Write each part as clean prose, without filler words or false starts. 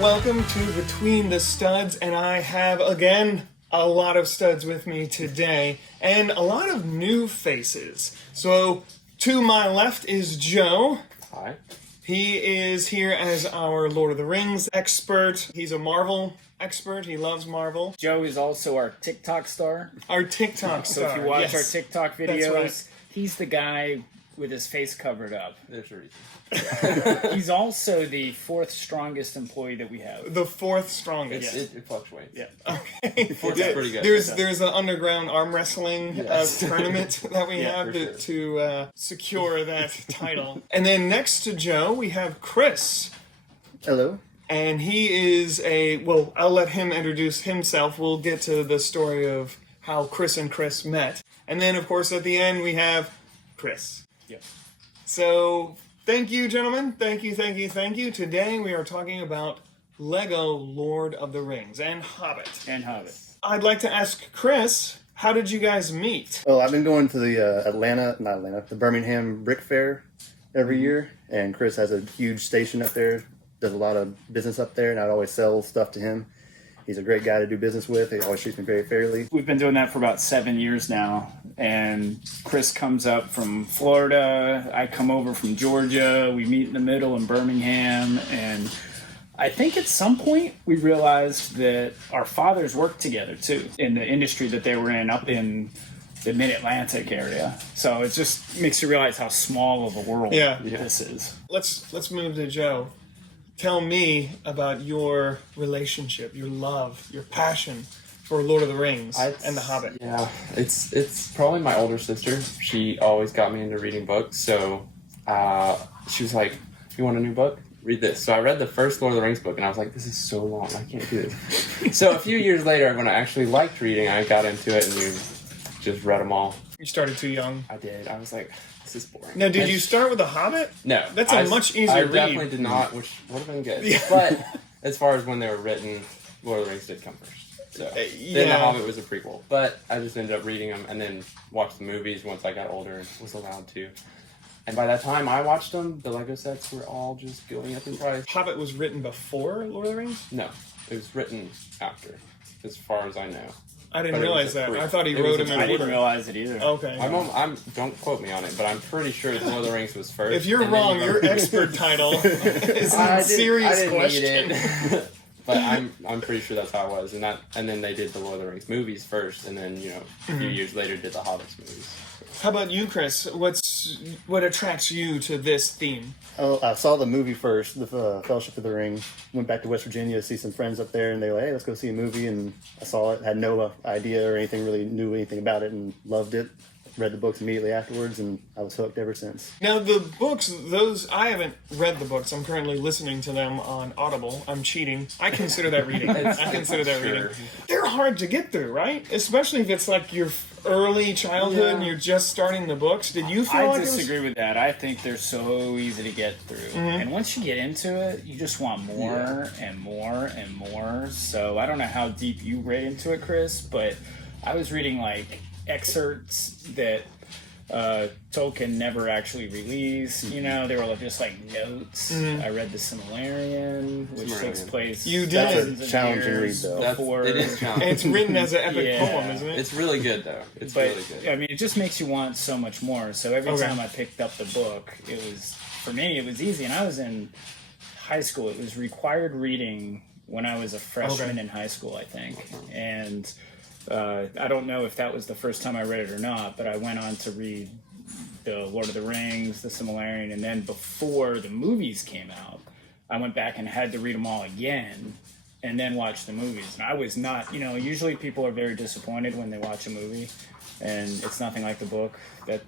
welcome to Between the Studs, and I have, again, a lot of studs with me today, and a lot of new faces. So, to my left is Joe. Hi. He is here as our Lord of the Rings expert. He's a Marvel expert. He loves Marvel. Joe is also our TikTok star. Our TikTok star. So if you watch yes. our TikTok videos, right. He's the guy with his face covered up. There's a reason. He's also the fourth strongest employee that we have. The fourth strongest. It fluctuates. Yeah. Okay. Fourth is pretty good. There's an underground arm wrestling tournament that we Yeah, have for to secure that title. And then next to Joe, we have Chris. Hello. And he is well, I'll let him introduce himself. We'll get to the story of how Chris and Chris met. And then, of course, at the end, we have Chris. Yep. So, thank you, gentlemen. Thank you. Today, we are talking about Lego Lord of the Rings and Hobbit. I'd like to ask Chris, how did you guys meet? Oh, I've been going to the the Birmingham Brick Fair every year, and Chris has a huge station up there, does a lot of business up there, and I'd always sell stuff to him. He's a great guy to do business with. He always treats me very fairly. We've been doing that for about 7 years now, and Chris comes up from Florida. I come over from Georgia. We meet in the middle in Birmingham, and I think at some point we realized that our fathers worked together too in the industry that they were in up in the Mid-Atlantic area. So it just makes you realize how small of a world this is. Let's move to Joe. Tell me about your relationship, your love, your passion for Lord of the Rings and The Hobbit. Yeah, it's probably my older sister. She always got me into reading books, so she was like, "You want a new book? Read this." So I read the first Lord of the Rings book, and I was like, "This is so long, I can't do this." So a few years later, when I actually liked reading, I got into it and just read them all. You started too young. I did. I was like, this is boring. Now, did you start with The Hobbit? No. That's a much easier read. I definitely did not, which would have been good. Yeah. But as far as when they were written, Lord of the Rings did come first. So then The Hobbit was a prequel. But I just ended up reading them and then watched the movies once I got older and was allowed to. And by that time I watched them, the Lego sets were all just going up in price. Hobbit was written before Lord of the Rings? No. It was written after, as far as I know. I didn't realize that. I thought he wrote him in order. I didn't realize it either. Okay. Don't quote me on it, but I'm pretty sure Lord of the Rings was first. If you're wrong, your expert title is a serious question. But I'm pretty sure that's how it was, and then they did the Lord of the Rings movies first, and then a few years later did the Hobbit movies. How about you, Chris? What attracts you to this theme? Oh, I saw the movie first, the Fellowship of the Ring. Went back to West Virginia to see some friends up there, and they were like, "Hey, let's go see a movie." And I saw it, had no idea or knew anything about it, and loved it. Read the books immediately afterwards, and I was hooked ever since. Now, the books, I haven't read the books. I'm currently listening to them on Audible. I'm cheating. I consider that reading. Reading. They're hard to get through, right? Especially if it's like your early childhood and you're just starting the books. Did you feel I disagree with that. I think they're so easy to get through. Mm-hmm. And once you get into it, you just want more and more and more. So I don't know how deep you read into it, Chris, but I was reading like excerpts that Tolkien never actually released. They were just like notes. I read the Silmarillion, which takes place. You did. That's a challenging read, though. It is challenging. And it's written as an epic poem, isn't it? It's really good, though. It's really good. I mean, it just makes you want so much more. So every time I picked up the book, for me, it was easy. And I was in high school. It was required reading when I was a freshman in high school, I think. And I don't know if that was the first time I read it or not, but I went on to read the Lord of the Rings, the Silmarillion, and then before the movies came out, I went back and had to read them all again and then watch the movies. And I was not, usually people are very disappointed when they watch a movie, and it's nothing like the book. That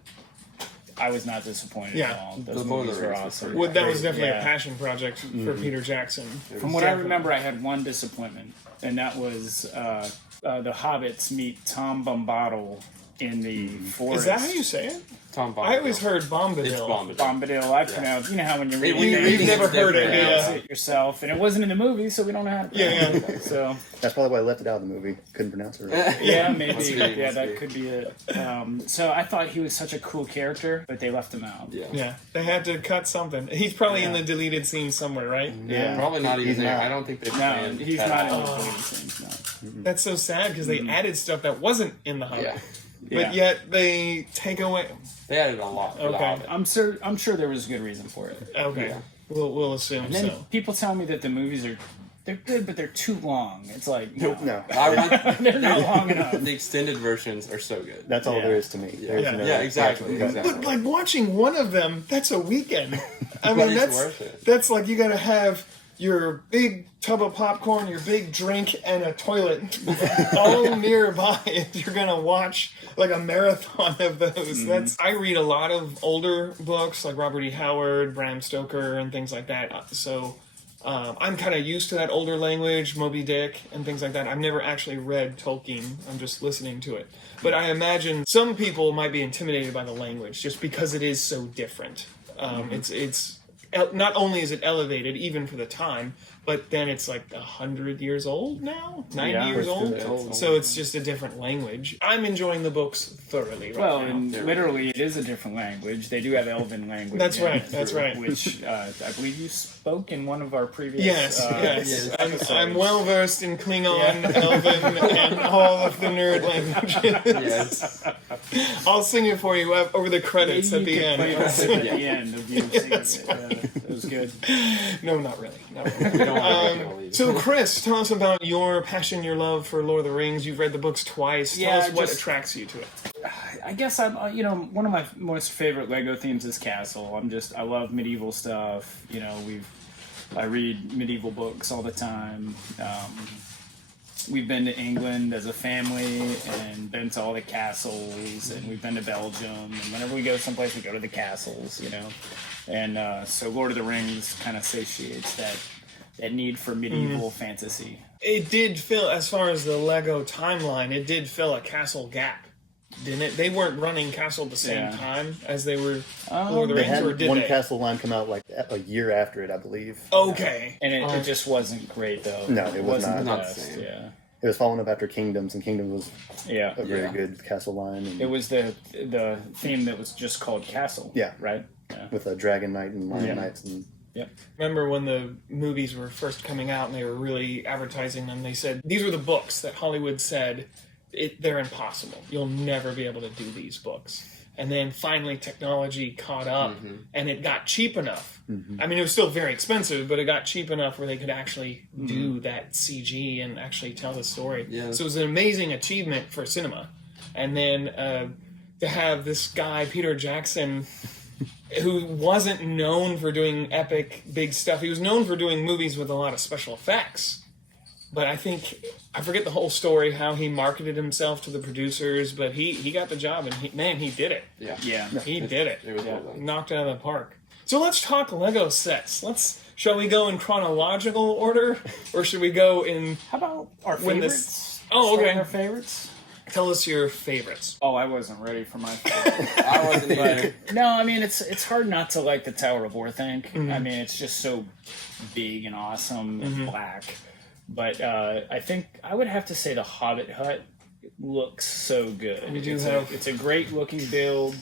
I was not disappointed at all. Those movies were awesome. Well, that was definitely a passion project for Peter Jackson. From what I remember, I had one disappointment, and that was the Hobbits meet Tom Bombadil in the forest. Is that how you say it? Tom Bombadil. I always heard Bombadil. It's Bombadil. Bombadil. I pronounce. You know how when you're reading, You've never heard it, pronounce yeah. it yourself, and it wasn't in the movie, so we don't know how to pronounce it. So That's probably why I left it out of the movie. Couldn't pronounce it right. yeah, maybe. Must be, Yeah, must that be. could be it. So I thought he was such a cool character, but they left him out. Yeah. Yeah, they had to cut something. He's probably in the deleted scene somewhere, right? Yeah. Probably not even He's there. not. I don't think they No, planned he's that not in out. the deleted scenes. No. That's so sad because they added stuff that wasn't in the Hobbit, Yeah. but yet they take away. They added a lot for the Okay. Hobbit. I'm sure there was a good reason for it. Okay, Yeah. we'll assume And then so. people tell me that the movies they're good, but they're too long. It's like no, No, I want, they're not long enough. the extended versions are so good. that's all Yeah. there is to me. There's Yeah. no Yeah, exactly, theatrical cut. exactly. But like watching one of them, that's a weekend. I But mean, it's that's worth it. that's like you got to have your big tub of popcorn, your big drink, and a toilet all nearby if you're gonna watch like a marathon of those. That's I read a lot of older books like Robert E. Howard, Bram Stoker, and things like that. So I'm kind of used to that older language, Moby Dick, and things like that. I've never actually read Tolkien. I'm just listening to it. But I imagine some people might be intimidated by the language just because it is so different. It's not only is it elevated even for the time, but then it's like 100 years old now, 90 Yeah, years it's old. good. Old. So it's just a different language. I'm enjoying the books thoroughly right Well, now. and literally, it is a different language. They do have Elven language. That's in right, it, that's right. Which I believe you spoke in one of our previous. Yes, yes. yes. I'm well versed in Klingon, Elven, and all of the nerd languages. Yes. I'll sing it for you over the credits Maybe at the you could play end. us at the end of you singing it. It was good. No, not really. Not really. We don't want to break it So, Chris, tell us about your passion, your love for Lord of the Rings. You've read the books twice. Tell Yeah, us what just- attracts you to it. I guess I'm, one of my most favorite Lego themes is castle. I love medieval stuff. I read medieval books all the time. We've been to England as a family and been to all the castles, and we've been to Belgium. And whenever we go someplace, we go to the castles, And so Lord of the Rings kind of satiates that need for medieval fantasy. It did fill, as far as the Lego timeline, it did fill a castle gap, didn't it? They weren't running Castle at the same Yeah. time as they were Lord of the They Rings, or had did one they? castle line come out like a year after it, I believe. Okay. And it just wasn't great, though. No, it was wasn't not the the best. same. Yeah. It was following up after Kingdoms, and Kingdom was Yeah. a very Yeah. good castle line. And It was the theme that was just called Castle. Yeah. Right? Yeah. with a Dragon Knight and Lion Yeah. Knights. And Remember when the movies were first coming out and they were really advertising them, they said, these were the books that Hollywood said, they're impossible. You'll never be able to do these books. And then finally technology caught up and it got cheap enough. I mean, it was still very expensive, but it got cheap enough where they could actually do that CG and actually tell the story. Yeah. So it was an amazing achievement for cinema. And then to have this guy, Peter Jackson, who wasn't known for doing epic, big stuff. He was known for doing movies with a lot of special effects. But I forget the whole story, how he marketed himself to the producers, but he got the job, and he did it. Yeah. Yeah. He did it. It was well done. Knocked it out of the park. So let's talk Lego sets. Shall we go in chronological order, or should we go in... How about our When favorites? this- Oh, okay. Starting Our favorites? Tell us your favorites. Oh, I wasn't ready for my favorite. I wasn't either. No, I mean, it's hard not to like the Tower of Orthanc. I mean, it's just so big and awesome and black. But I think I would have to say the Hobbit hut looks so good. It's a great looking build.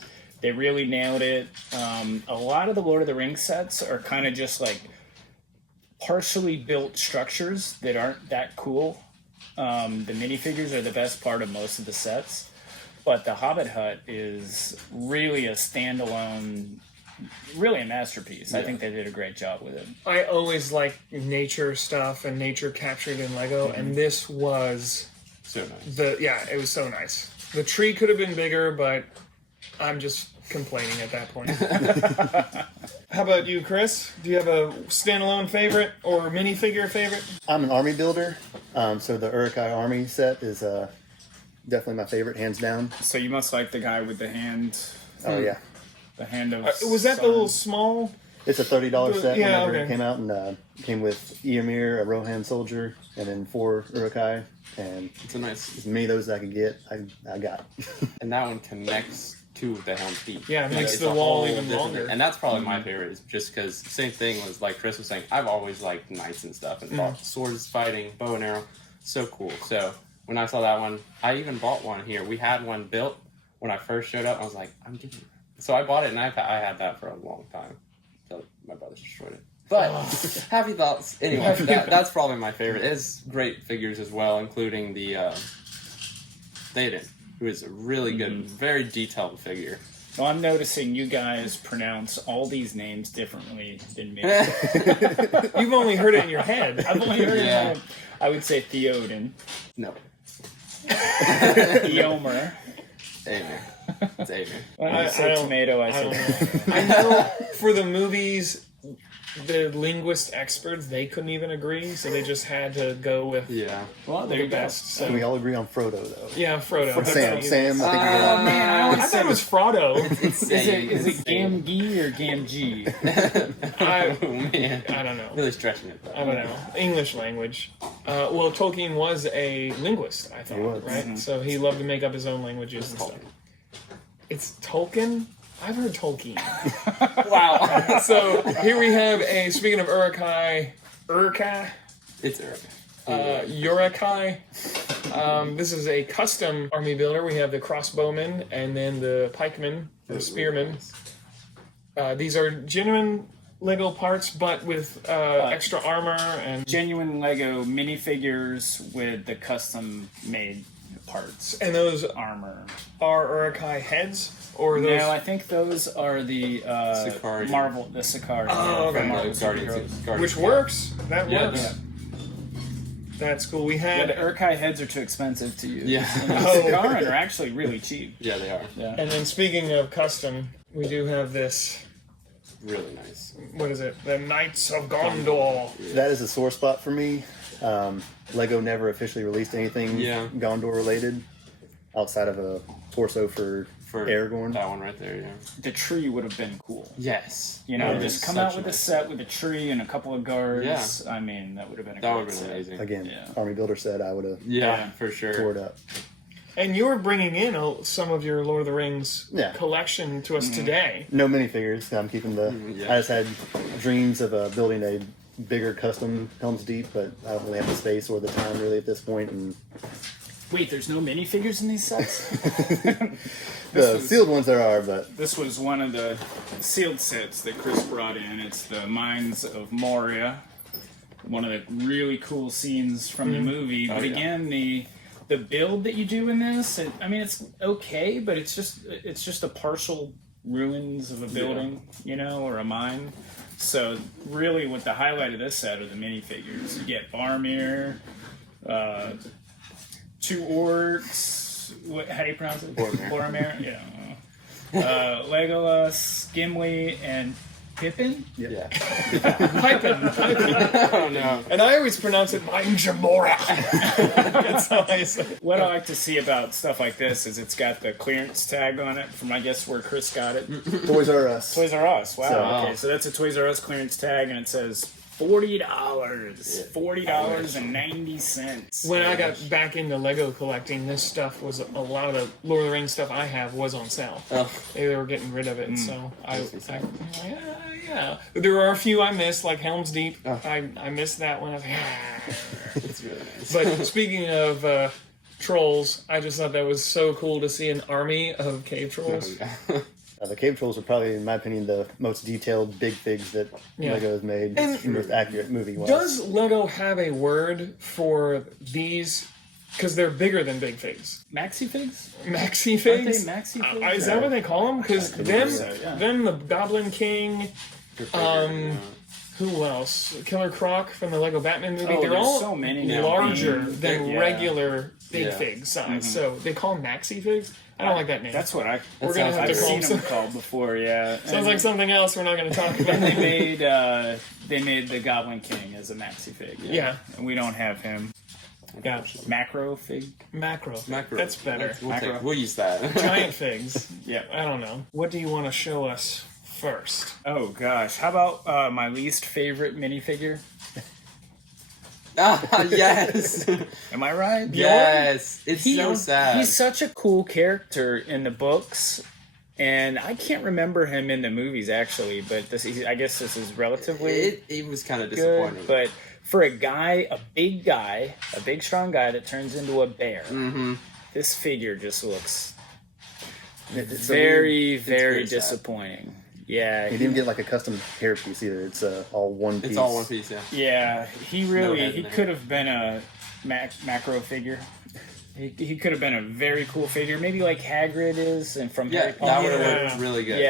They really nailed it. A lot of the Lord of the Rings sets are kind of just like partially built structures that aren't that cool. The minifigures are the best part of most of the sets. But the Hobbit hut is really a standalone, really a masterpiece. I think they did a great job with it. I always like nature stuff and nature captured in Lego, and this was... So nice. it was so nice. The tree could have been bigger, but I'm just complaining at that point. How about you, Chris? Do you have a standalone favorite or minifigure favorite? I'm an army builder, so the Uruk-hai army set is definitely my favorite, hands down. So you must like the guy with the hand. Oh yeah, The hand of. Was that the little small It's a $30 set Yeah, whenever okay. it came out, and came with Eomir, a Rohan soldier, and then 4 Urukai, and It's a nice, as many of those as I could get, I got. and that one connects to the Helm's Deep. Yeah, it makes It's the a wall whole even different longer. thing. And that's probably my favorite, is just because same thing was like Chris was saying. I've always liked knights and stuff, and thought swords, fighting, bow and arrow, so cool. So when I saw that one, I even bought one here. We had one built when I first showed up. I was like, I'm getting it. So I bought it, and I had that for a long time until my brothers destroyed it. But happy thoughts. Anyway, that's probably my favorite. It's great figures as well, including the Théoden, who is a really good, very detailed figure. Well, I'm noticing you guys pronounce all these names differently than me. You've only heard it in your head. I've only heard Yeah. it. I would say Théoden, No. Eomer. Amen. It's Amen. When I you say don't- tomato, I I say don't know. I know for the movies, the linguist experts, they couldn't even agree, so they just had to go with Yeah. Well, there the you go. best. So. Can we all agree on Frodo, though? Yeah, Frodo. That's Sam, easy. Sam, I think Oh you're man, I always I thought said it was Frodo. Is it Gamgee or Gamgee? Oh, man. I don't know. Really stretching it, though. I don't know. English language. Well, Tolkien was a linguist, I thought, He was. right? So he loved to make up his own languages and stuff. It's Tolkien? I've heard Tolkien. Wow. So here we have speaking of Urukai, It's Eric. Urukai. This is a custom army builder. We have the crossbowmen and then the pikemen, or spearmen. These are genuine Lego parts, but with extra armor and Genuine Lego minifigures with the custom made parts. and those Armor. are Urukai heads, or those. No, I think those are the Sicarian. Marvel, the Sicarian. Oh, okay. from Marvel Guardians. Superheroes. Which works. That Yeah, works. yeah. That's cool. We Yeah, had the Urkai heads are too expensive to use. Yeah. And the Oh. Sicarian are actually really cheap. Yeah, they are. Yeah. and then speaking of custom, we do have this. Really nice. What is it? The Knights of Gondor. That is a sore spot for me. Lego never officially released anything Yeah. Gondor related outside of a torso for For Aragorn. that one right there, yeah. The tree would have been cool. Yes. You know, That just is come such out with a nice- set with a tree and a couple of guards. Yeah. I mean, that would have been a That great would have set. been amazing. Again, Yeah. Army Builder said I would have Yeah, for tore sure. it up. And you're bringing in some of your Lord of the Rings Yeah. collection to us today. No minifigures. I'm keeping the. yeah. I just had dreams of building a bigger custom Helm's Deep, but I don't really have the space or the time really at this point. And Wait, there's no minifigures in these sets? the sealed ones there are, but This was one of the sealed sets that Chris brought in. It's the Mines of Moria. One of the really cool scenes from the movie. But yeah. again, the build that you do in this, I mean, it's okay, but it's just a partial ruins of a building, you know, or a mine. So really, what the highlight of this set are the minifigures. You get Barmir, 2 orcs. How do you pronounce it? Boromir. Yeah. Legolas, Gimli, and Pippin. Yeah. Pippin. Oh, no. And I always pronounce it Mine Jamora. That's how I say it. What I like to see about stuff like this is it's got the clearance tag on it from, I guess, where Chris got it. Toys R Us. Toys R Us. Wow. So- Okay, so that's a Toys R Us clearance tag, and it says $40. $40.90. When I got back into Lego collecting, this stuff was a lot of the Lord of the Rings stuff I have was on sale. Oh, They were getting rid of it, so Makes me sad. yeah. There are a few I missed, like Helm's Deep. Oh. I missed that one. I was like, it's really nice. But speaking of trolls, I just thought that was so cool to see an army of cave trolls. The cave trolls are probably, in my opinion, the most detailed big figs that Yeah. Lego has made. And the most accurate movie wise. Does Lego have a word for these? Because they're bigger than big figs. Maxi figs? Maxi Aren't they figs? maxi figs? Is that what they call them? Because them, so, yeah. them, the Goblin King, who else? Killer Croc from the Lego Batman movie. Oh, they're there's all so many now. larger than Yeah. regular big Yeah. fig size. So they call them Maxi figs. I don't like that name. That's what We're gonna have I've to call seen them. them called before, yeah. Sounds like something else we're not going to talk about. And they made the Goblin King as a maxi fig. Yeah. And we don't have him. Yeah, Macro fig. macro. Macro. That's better. We'll use that. Giant figs. Yeah. I don't know. What do you want to show us first. Oh gosh, how about my least favorite minifigure? Yes. Am I right? Yes. It's so sad. He's such a cool character in the books, and I can't remember him in the movies actually. But I guess this is relatively. It was kind of good, disappointing. but for a big strong guy that turns into a bear, this figure just looks very very sad. disappointing. Yeah, He didn't get like a custom hairpiece either. It's all one piece. It's all one piece, yeah. yeah. He head. could have been a macro figure. He could have been a very cool figure, maybe like Hagrid is, and from Harry Potter. That would have looked really good.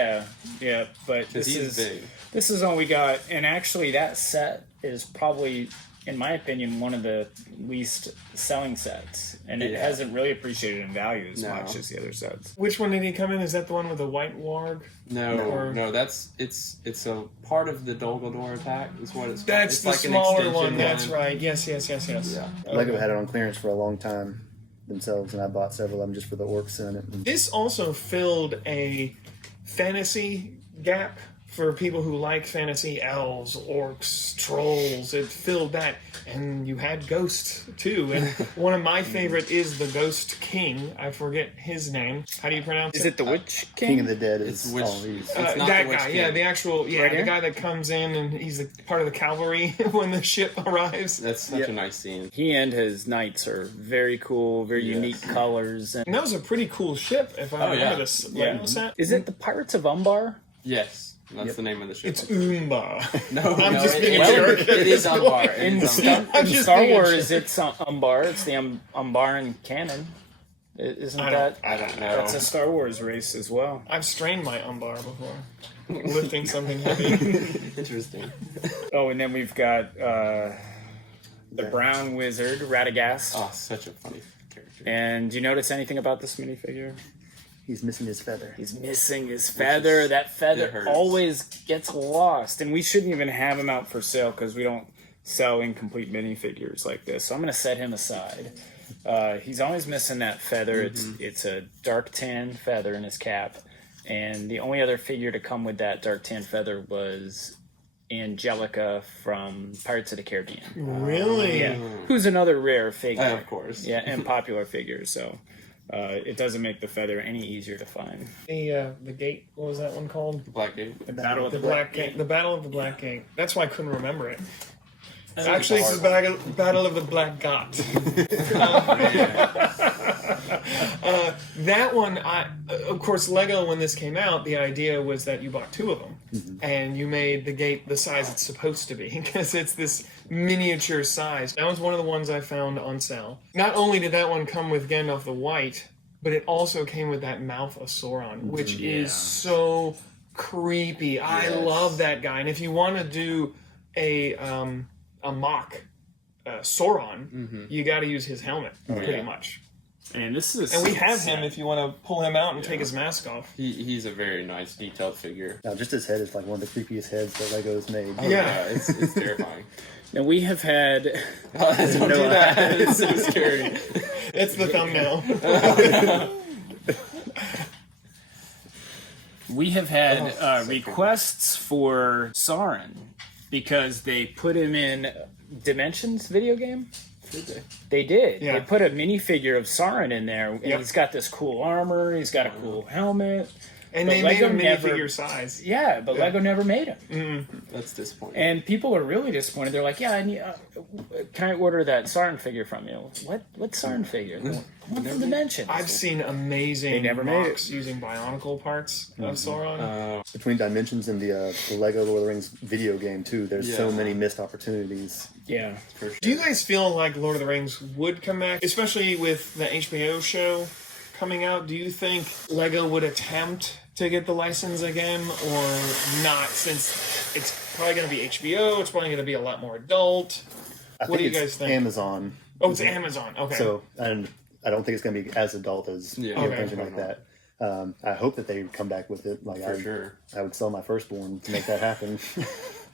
Yeah. But He's big. This is all we got, and actually, that set is probably, in my opinion, one of the least selling sets, and it hasn't really appreciated in value as much as the other sets. Which one did he come in? Is that the one with the white warg? No, it's a part of the Dolgador attack. Is what it's. That's it's the like an smaller extension one. That's right. Yes. Yeah. Lego had it on clearance for a long time themselves, and I bought several of them just for the orcs in it. This also filled a fantasy gap for people who like fantasy, elves, orcs, trolls. It filled that, and you had ghosts too. And one of my favorite is the Ghost King. I forget his name. How do you pronounce it? Is it the Witch King? King of the Dead It's is Witch- all he's. It's not that the Witch guy, King. yeah, the actual, Right the here? guy that comes in and he's part of the cavalry when the ship arrives. That's such a nice scene. He and his knights are very cool, very unique colors. And And that was a pretty cool ship, if I remember yeah. this Lego set. is it the Pirates of Umbar? Yes. That's the name of the ship. It's Oomba. No, I'm no, just being a well, jerk. it is Umbar. It In, is Star, Umbar. in just Star being a Wars, jerk. it's Umbar. It's the Umbaran canon. Isn't I that? don't know. That's a Star Wars race as well. I've strained my umbar before. Lifting something heavy. Interesting. Oh, and then we've got the Brown Wizard, Radagast. Oh, such a funny character. And do you notice anything about this minifigure? He's missing his feather. He's missing his feather. That it feather hurts. always gets lost. And we shouldn't even have him out for sale because we don't sell incomplete minifigures like this. So I'm going to set him aside. He's always missing that feather. It's a dark tan feather in his cap. And the only other figure to come with that dark tan feather was Angelica from Pirates of the Caribbean. Really? Yeah. Who's another rare figure. Of course. Yeah, and popular figure. So it doesn't make the feather any easier to find. The gate, what was that one called? Black Gate. The Battle of The the Black Gate. The Battle of the Black Gate. That's why I couldn't remember it. That's Actually, it's a the hard Battle of the Black Got. That one, of course, Lego, when this came out, the idea was that you bought two of them. And you made the gate the size it's supposed to be, because it's this miniature size. That was one of the ones I found on sale. Not only did that one come with Gandalf the White, but it also came with that mouth of Sauron, which is so creepy. I love that guy. And if you want to do a mock Sauron, you got to use his helmet, pretty much. And this is And we have him if you want to pull him out and take his mask off. He's a very nice, detailed figure. Now, just his head is like one of the creepiest heads that Lego's made. Yeah. It's terrifying. Now we have had Don't do that. It's so scary. It's the thumbnail. we have had requests for Sauron because they put him in Dimensions video game. They did. Yeah. They put a minifigure of Sauron in there, and Yep. he's got this cool armor. He's got a cool helmet. And But they made Lego him never- minifigure size. Yeah, but Lego never made him. That's disappointing. And people are really disappointed. They're like, "Yeah, I need, can I order that Sauron figure from you?" What Sauron figure? What from Dimensions? I've seen amazing never made mocks using Bionicle parts of Sauron. Between Dimensions and the Lego Lord of the Rings video game, too, there's so Yeah. many missed opportunities. Yeah. For sure. Do you guys feel like Lord of the Rings would come back, especially with the HBO show coming out? Do you think Lego would attempt to get the license again, or not? Since it's probably going to be HBO, it's probably going to be a lot more adult. What do you it's guys think? Amazon. Oh, it's Amazon. Okay. So, and I don't think it's going to be as adult as Okay. anything like that. I hope that they come back with it. Like For sure. I would sell my firstborn to make that happen.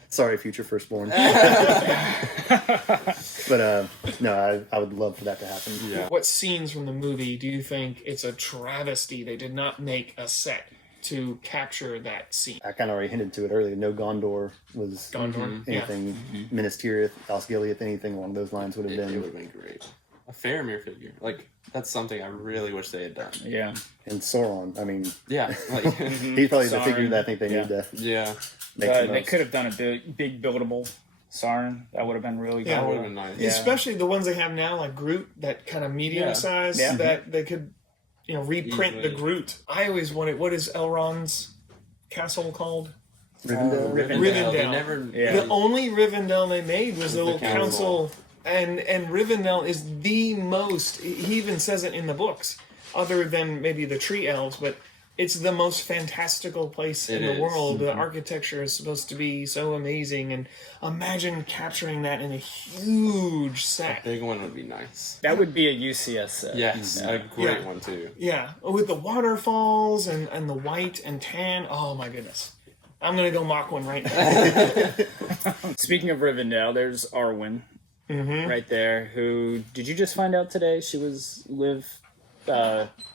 Sorry, future firstborn. But no, I would love for that to happen. Yeah. What scenes from the movie do you think it's a travesty they did not make a set to capture that scene. I kind of already hinted to it earlier. No Gondor was Gondor, anything. Minas Tirith, Osgiliath, anything along those lines would have It been. would have been great. A Faramir figure. Like, that's something I really wish they had done. Yeah. And Sauron. I mean, Yeah. Like, he's probably the figure Sauron, that I think they need to yeah. make the They most. could have done a big buildable Sauron. That would have been really Yeah. That cool. would have been nice. Yeah. Especially the ones they have now, like Groot, that kind of medium size, Yeah. that they could, reprint the Easily. Groot. I always wanted, what is Elrond's castle called? Rivendell. Rivendell. They never. Yeah. The only Rivendell they made was the the little council. council, and Rivendell is the most. He even says it in the books, other than maybe the tree elves, but it's the most fantastical place in It the is. world. The architecture is supposed to be so amazing, and imagine capturing that in a huge set. Big one would be nice. That would be a UCS set. Yes, a great one too. Yeah, with the waterfalls and the white and tan. Oh my goodness. I'm gonna go mock one right now. Speaking of Rivendell, there's Arwen right there. Who did you just find out today? She was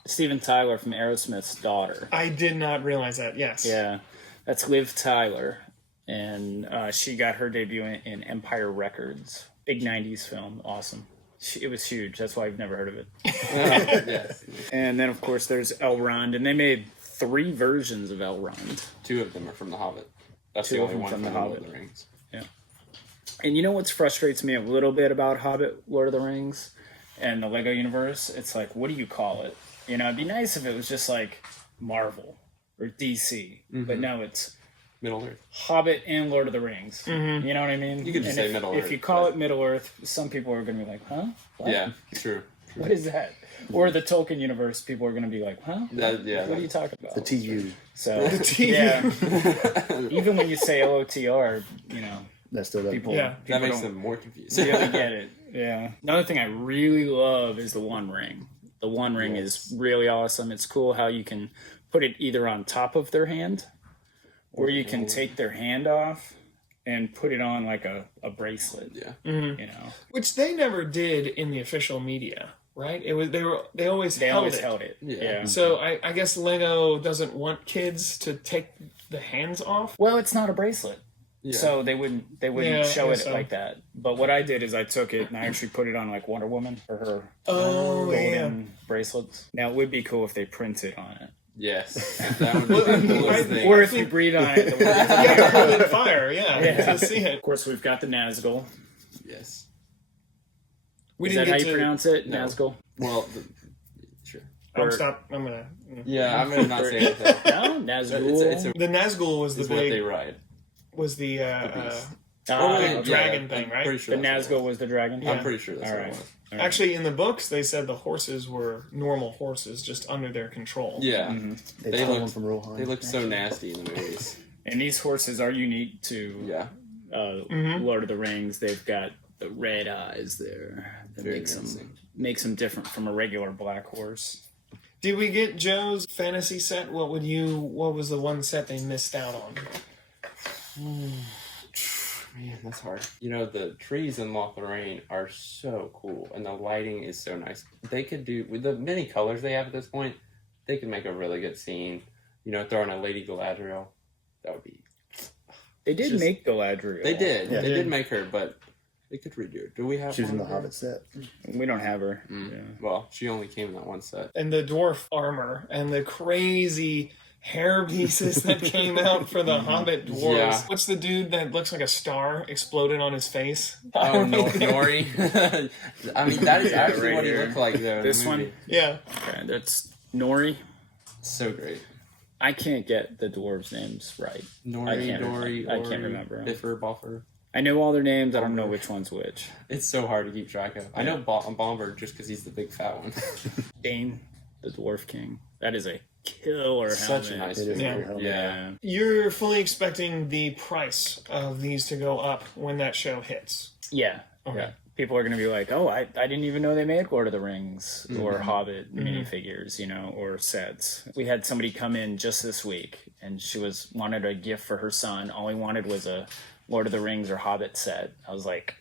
Steven Tyler from Aerosmith's daughter. I did not realize that. Yes. Yeah, that's Liv Tyler, and she got her debut in Empire Records. Big '90s film, awesome. It was huge. That's why I've never heard of it. Yes. And then, of course, there's Elrond, and they made 3 versions of Elrond. 2 of them are from The Hobbit. That's Two the of only them one from from The Lord of Hobbit. the Rings. And you know what frustrates me a little bit about Hobbit, Lord of the Rings, and the Lego universe? It's like, what do you call it? It'd be nice if it was just like Marvel or DC, but no, it's Middle Earth. Hobbit and Lord of the Rings. You know what I mean? You could just And say Middle if Earth, you call but- it Middle Earth, some people are going to be like, huh? What? Yeah, true. What is that? Or the Tolkien universe, people are going to be like, huh? Yeah. What are you talking about? The TU. So, yeah. Even when you say LOTR, That's still that. people, Yeah. people That makes don't them more confused. really get it. Yeah. Another thing I really love is the One Ring. The One Ring is really awesome. It's cool how you can put it either on top of their hand, or you can take their hand off and put it on like a bracelet. Yeah. Which they never did in the official media, right? It was they always held it. Yeah. So I guess Lego doesn't want kids to take the hands off. Well, it's not a bracelet. Yeah. So they wouldn't Yeah, show I it guess so. like that. But what I did is I took it and I actually put it on like Wonder Woman for her golden bracelets. Now it would be cool if they printed on it. Yes. That would be the coolest thing. Or if you breathe on it. The Yeah, hold it in fire. Yeah, to see it. Of course, we've got the Nazgul. Yes. We Is that didn't how get you to. pronounce it? No. Nazgul? Well, sure. Stop. I'm gonna. Yeah, I'm going to not say anything. No? Nazgul? It's The Nazgul was the what they big. ride. Was the beast. Ah, dragon yeah, thing, I'm right? pretty sure the that's what it Nazgul was the dragon? was. I'm pretty sure that's All what right. it was. Actually, in the books, they said the horses were normal horses, just under their control. Yeah. They They told looked- them from Rohan. They look so nasty in the movies. And these horses are unique to Yeah. Lord of the Rings. They've got the red eyes there. That Very makes menacing. them different from a regular black horse. Did we get Joe's fantasy set? What was the one set they missed out on? Man, that's hard. The trees in Lothlorraine are so cool, and the lighting is so nice. They could do, with the many colors they have at this point, they could make a really good scene. Throw in a Lady Galadriel. That would be... They did Just- make Galadriel. They did. Yeah. They did make her, but they could redo it. Do we have She was in one the of her? Hobbit set. We don't have her. Mm. Yeah. Well, she only came in that one set. And the dwarf armor and the crazy hair pieces that came out for the Hobbit dwarves. Yeah. What's the dude that looks like a star exploded on his face? Oh, no, Nori. I mean, that is actually right what here. he looked like, though. in the This one? movie. Yeah. Okay, that's Nori. So great. I can't get the dwarves' names right. Nori, can't Dory, remember. I can't Ori, remember. Biffer, Boffer. I know all their names. I don't know which one's which. It's so hard to keep track of. I know Bomber just because he's the big fat one. Dane, the Dwarf King. That is a killer Such a helmet. nice It is a Yeah. great helmet. Yeah. You're fully expecting the price of these to go up when that show hits. Yeah. Okay. Yeah. People are going to be like, oh, I didn't even know they made Lord of the Rings or Hobbit minifigures, or sets. We had somebody come in just this week, and she wanted a gift for her son. All he wanted was a Lord of the Rings or Hobbit set. I was like,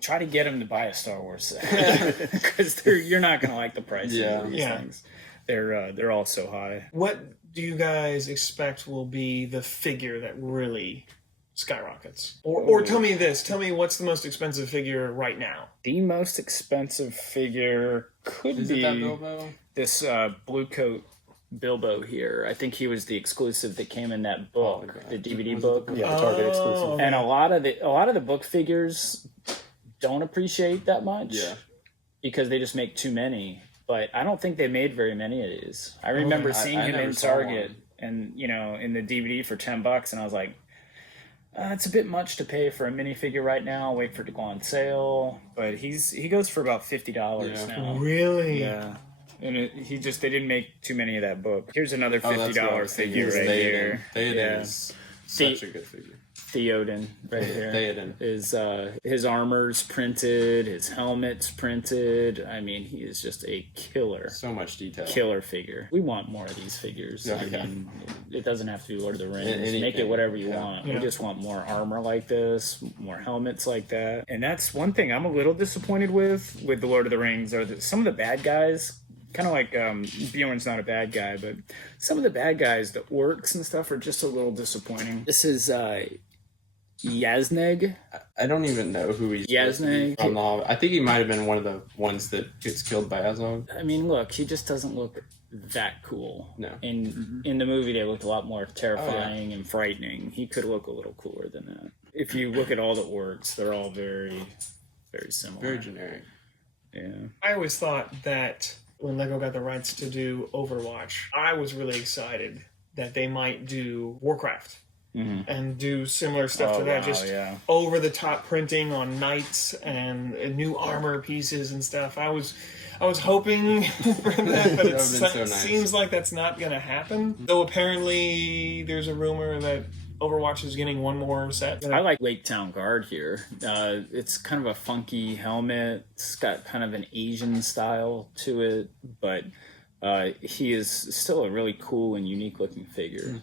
try to get him to buy a Star Wars set. Because you're not going to like the prices Yeah. of these Yeah. things. They're all so high. What do you guys expect will be the figure that really skyrockets? Or tell me this. Tell me what's the most expensive figure right now. The most expensive figure could Is be it that Bilbo? this blue coat Bilbo here. I think he was the exclusive that came in that book, the DVD book. Yeah, the Target exclusive. And a lot of the book figures don't appreciate that much. Yeah. Because they just make too many. But I don't think they made very many of these. I remember seeing him never in saw Target one. and in the DVD for $10, and I was like, it's a bit much to pay for a minifigure right now. I'll wait for it to go on sale. But he goes for about $50 now. Really? Yeah. And they didn't make too many of that book. Here's another $50 figure right here. Theoden is such a good figure. Theoden right here. Theoden. His armor's printed, his helmet's printed. I mean, he is just a killer. So much detail. Killer figure. We want more of these figures. Yeah, I mean, it doesn't have to be Lord of the Rings. Anything. Make it whatever you want. Yeah. We just want more armor like this, more helmets like that. And that's one thing I'm a little disappointed with the Lord of the Rings are that some of the bad guys, kind of like Bjorn's not a bad guy, but some of the bad guys, the orcs and stuff, are just a little disappointing. This is Yazneg. I don't even know who he's Yazneg. from the Hobbit. I think he might have been one of the ones that gets killed by Azog. I mean, look, he just doesn't look that cool. No. In the movie, they looked a lot more terrifying and frightening. He could look a little cooler than that. If you look at all the orcs, they're all very, very similar. Very generic. Yeah. I always thought that when LEGO got the rights to do Overwatch, I was really excited that they might do Warcraft. And do similar stuff to that, just over the top printing on knights and new armor pieces and stuff. I was hoping for that, but it seems like that's not going to happen. Though apparently there's a rumor that Overwatch is getting one more set. I like Lake Town Guard here. It's kind of a funky helmet. It's got kind of an Asian style to it, but he is still a really cool and unique looking figure.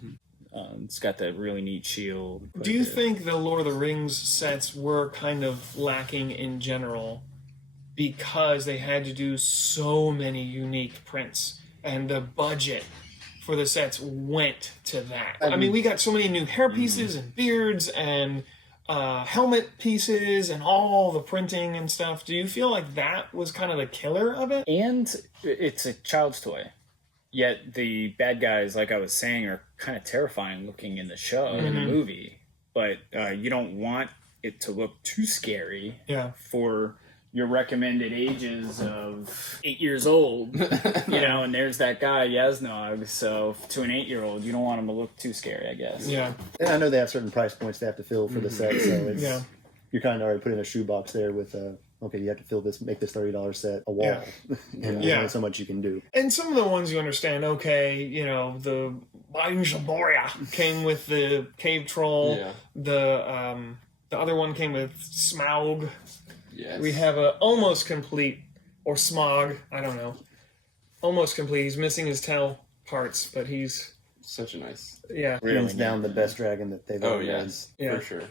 It's got that really neat shield. Do you think the Lord of the Rings sets were kind of lacking in general because they had to do so many unique prints and the budget for the sets went to that? I mean, we got so many new hair pieces and beards and helmet pieces and all the printing and stuff. Do you feel like that was kind of the killer of it? And it's a child's toy. Yet the bad guys, like I was saying, are kind of terrifying looking in the show, in the movie. But you don't want it to look too scary for your recommended ages of 8 years old. And there's that guy, Yasnog. So to an 8-year-old, you don't want him to look too scary, I guess. Yeah. And I know they have certain price points they have to fill for the set, so it's, you're kind of already putting a shoebox there with okay, you have to fill this, make this $30 set a wall. And there's only so much you can do. And some of the ones you understand, okay, the Moria came with the cave troll. Yeah. The other one came with Smaug. Yes. We have a almost complete, or Smog, I don't know. Almost complete. He's missing his tail parts, but he's such a nice. Yeah. Hands down the best dragon that they've ever made. For sure.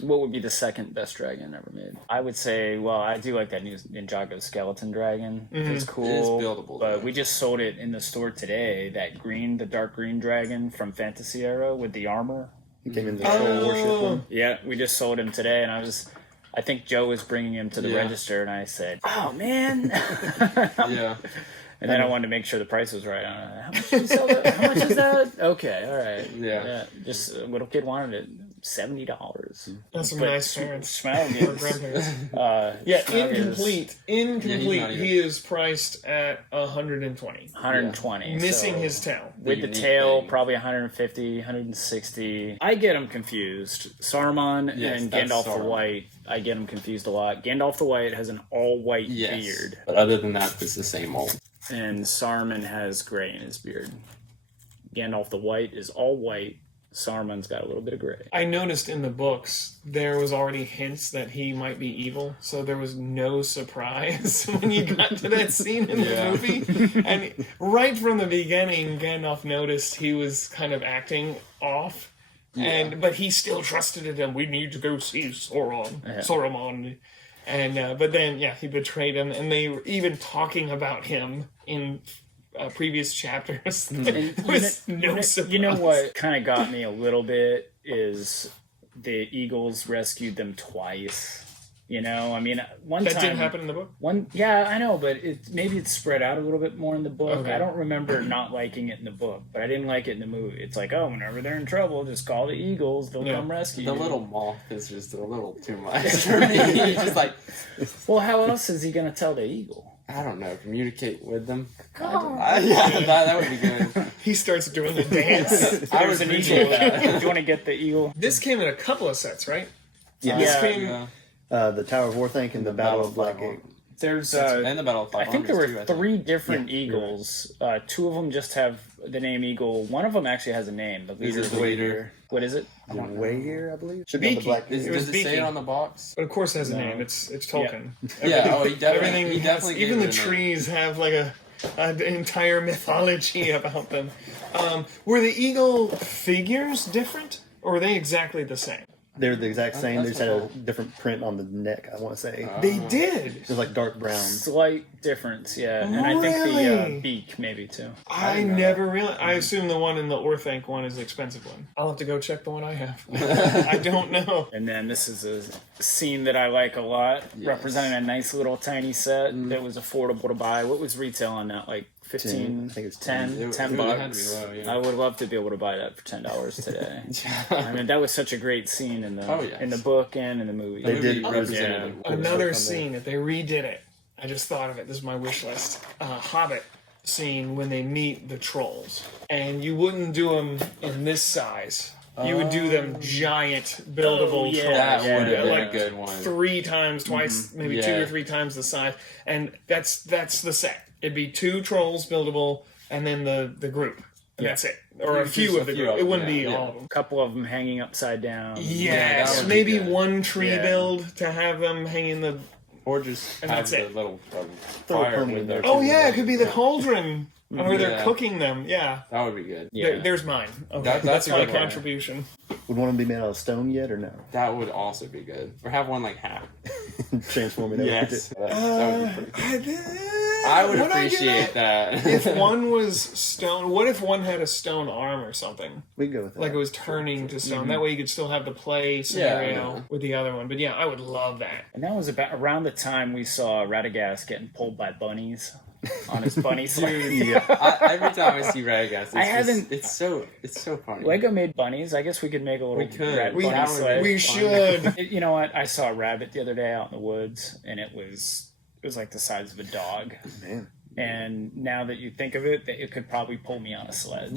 What would be the second best dragon ever made? I would say, I do like that new Ninjago skeleton dragon. It's cool. It is buildable. But we just sold it in the store today. The dark green dragon from Fantasy Era with the armor. He came in the Troll Warship one. Yeah, we just sold him today, and I think Joe was bringing him to the register, and I said, "Oh man!" And then I wanted to make sure the price was right. How much did you sell that? How much is that? Okay, all right. Yeah. Just a little kid wanted it. $70. That's some nice parents. Or grandparents. Incomplete. He is priced at 120. 120. Missing his tail. With the tail, probably 150, 160. I get them confused. Saruman and Gandalf the White, I get them confused a lot. Gandalf the White has an all-white beard. But other than that, it's the same old. And Saruman has gray in his beard. Gandalf the White is all white. Saruman's got a little bit of gray. I noticed in the books there was already hints that he might be evil, so there was no surprise when you got to that scene in the movie. And right from the beginning, Gandalf noticed he was kind of acting off, but he still trusted him. We need to go see Sauron. And but then he betrayed him, and they were even talking about him in previous chapters. It was no surprise. You know what kind of got me a little bit is the Eagles rescued them twice. You know, I mean, one time... That didn't happen in the book? Yeah, I know, but maybe it's spread out a little bit more in the book. Okay. I don't remember not liking it in the book, but I didn't like it in the movie. It's like, oh, whenever they're in trouble, just call the Eagles. They'll come rescue you. The little moth is just a little too much for me. He's just like... Well, how else is he going to tell the eagle? I don't know, communicate with them. Yeah, that would be good. He starts doing the dance. I was an eagle. Do you want to get the eagle? This came in a couple of sets, right? Yeah. This came... the Tower of Orthanc and the Battle of Blackgate. There's and the Battle of I think there were 3 different Yeah, eagles. 2 of them just have the name Eagle. One of them actually has a name. The leader's the leader. What is it? Way here, I believe. Should be on the Beaky. Blackgate. It was Does it say Beaky. it on the box? But of course it has a name. It's Tolkien. Yeah, he definitely, Everything he has, definitely even the gave it a name. trees have like an entire mythology about them. Were the eagle figures different, or were they exactly the same? They're the exact same. They that's just had a what different print on the neck, I want to say. They did. It was like dark brown. Slight difference, yeah. And I think the Really? beak maybe too. I never realized. I assume the one in the Orthanc one is the expensive one. I'll have to go check the one I have. I don't know. And then this is a scene that I like a lot, representing a nice little tiny set that was affordable to buy. What was retail on that? Like 15, I think it's 10, 10. 10 It had to be bucks. low, yeah. I would love to be able to buy that for $10 today. I mean, that was such a great scene in the in the book and in the movie. They did represent Another scene, if they redid it, I just thought of it. This is my wish list. Hobbit scene when they meet the trolls, and you wouldn't do them in this size. You would do them giant buildable trolls. That would have been like a good one. 3 times, twice, maybe 2 or 3 times the size, and that's the set. It'd be 2 trolls buildable, and then the group, and that's it, or a few of the group. It wouldn't be all of them. A couple of them hanging upside down. Yes, that would be maybe good. one tree build to have them hanging the. Or just And have that's the it. little Throw a fire permanent with their... Oh yeah, it could be the cauldron where they're cooking them. Yeah, That would be good. Yeah. There's mine. Okay. That's That's a my good one. contribution. Would one of them be made out of stone yet or no? That would also be good. Or have one like half. Transforming it. Yes. That would be pretty cool. I I would appreciate that. If one was stone, what if one had a stone arm or something? We go with that. Like it was turning to stone. That way you could still have the play scenario yeah. with the other one. But yeah, I would love that. And that was about around the time we saw Radagast getting pulled by bunnies on his bunny sled. Every time I see Radagast, it's so funny. Lego made bunnies. I guess we could make a little We could. rat We- bunny that would sled. We should. You know what? I saw a rabbit the other day out in the woods, and it was like the size of a dog. Man. And now that you think of it, it could probably pull me on a sled.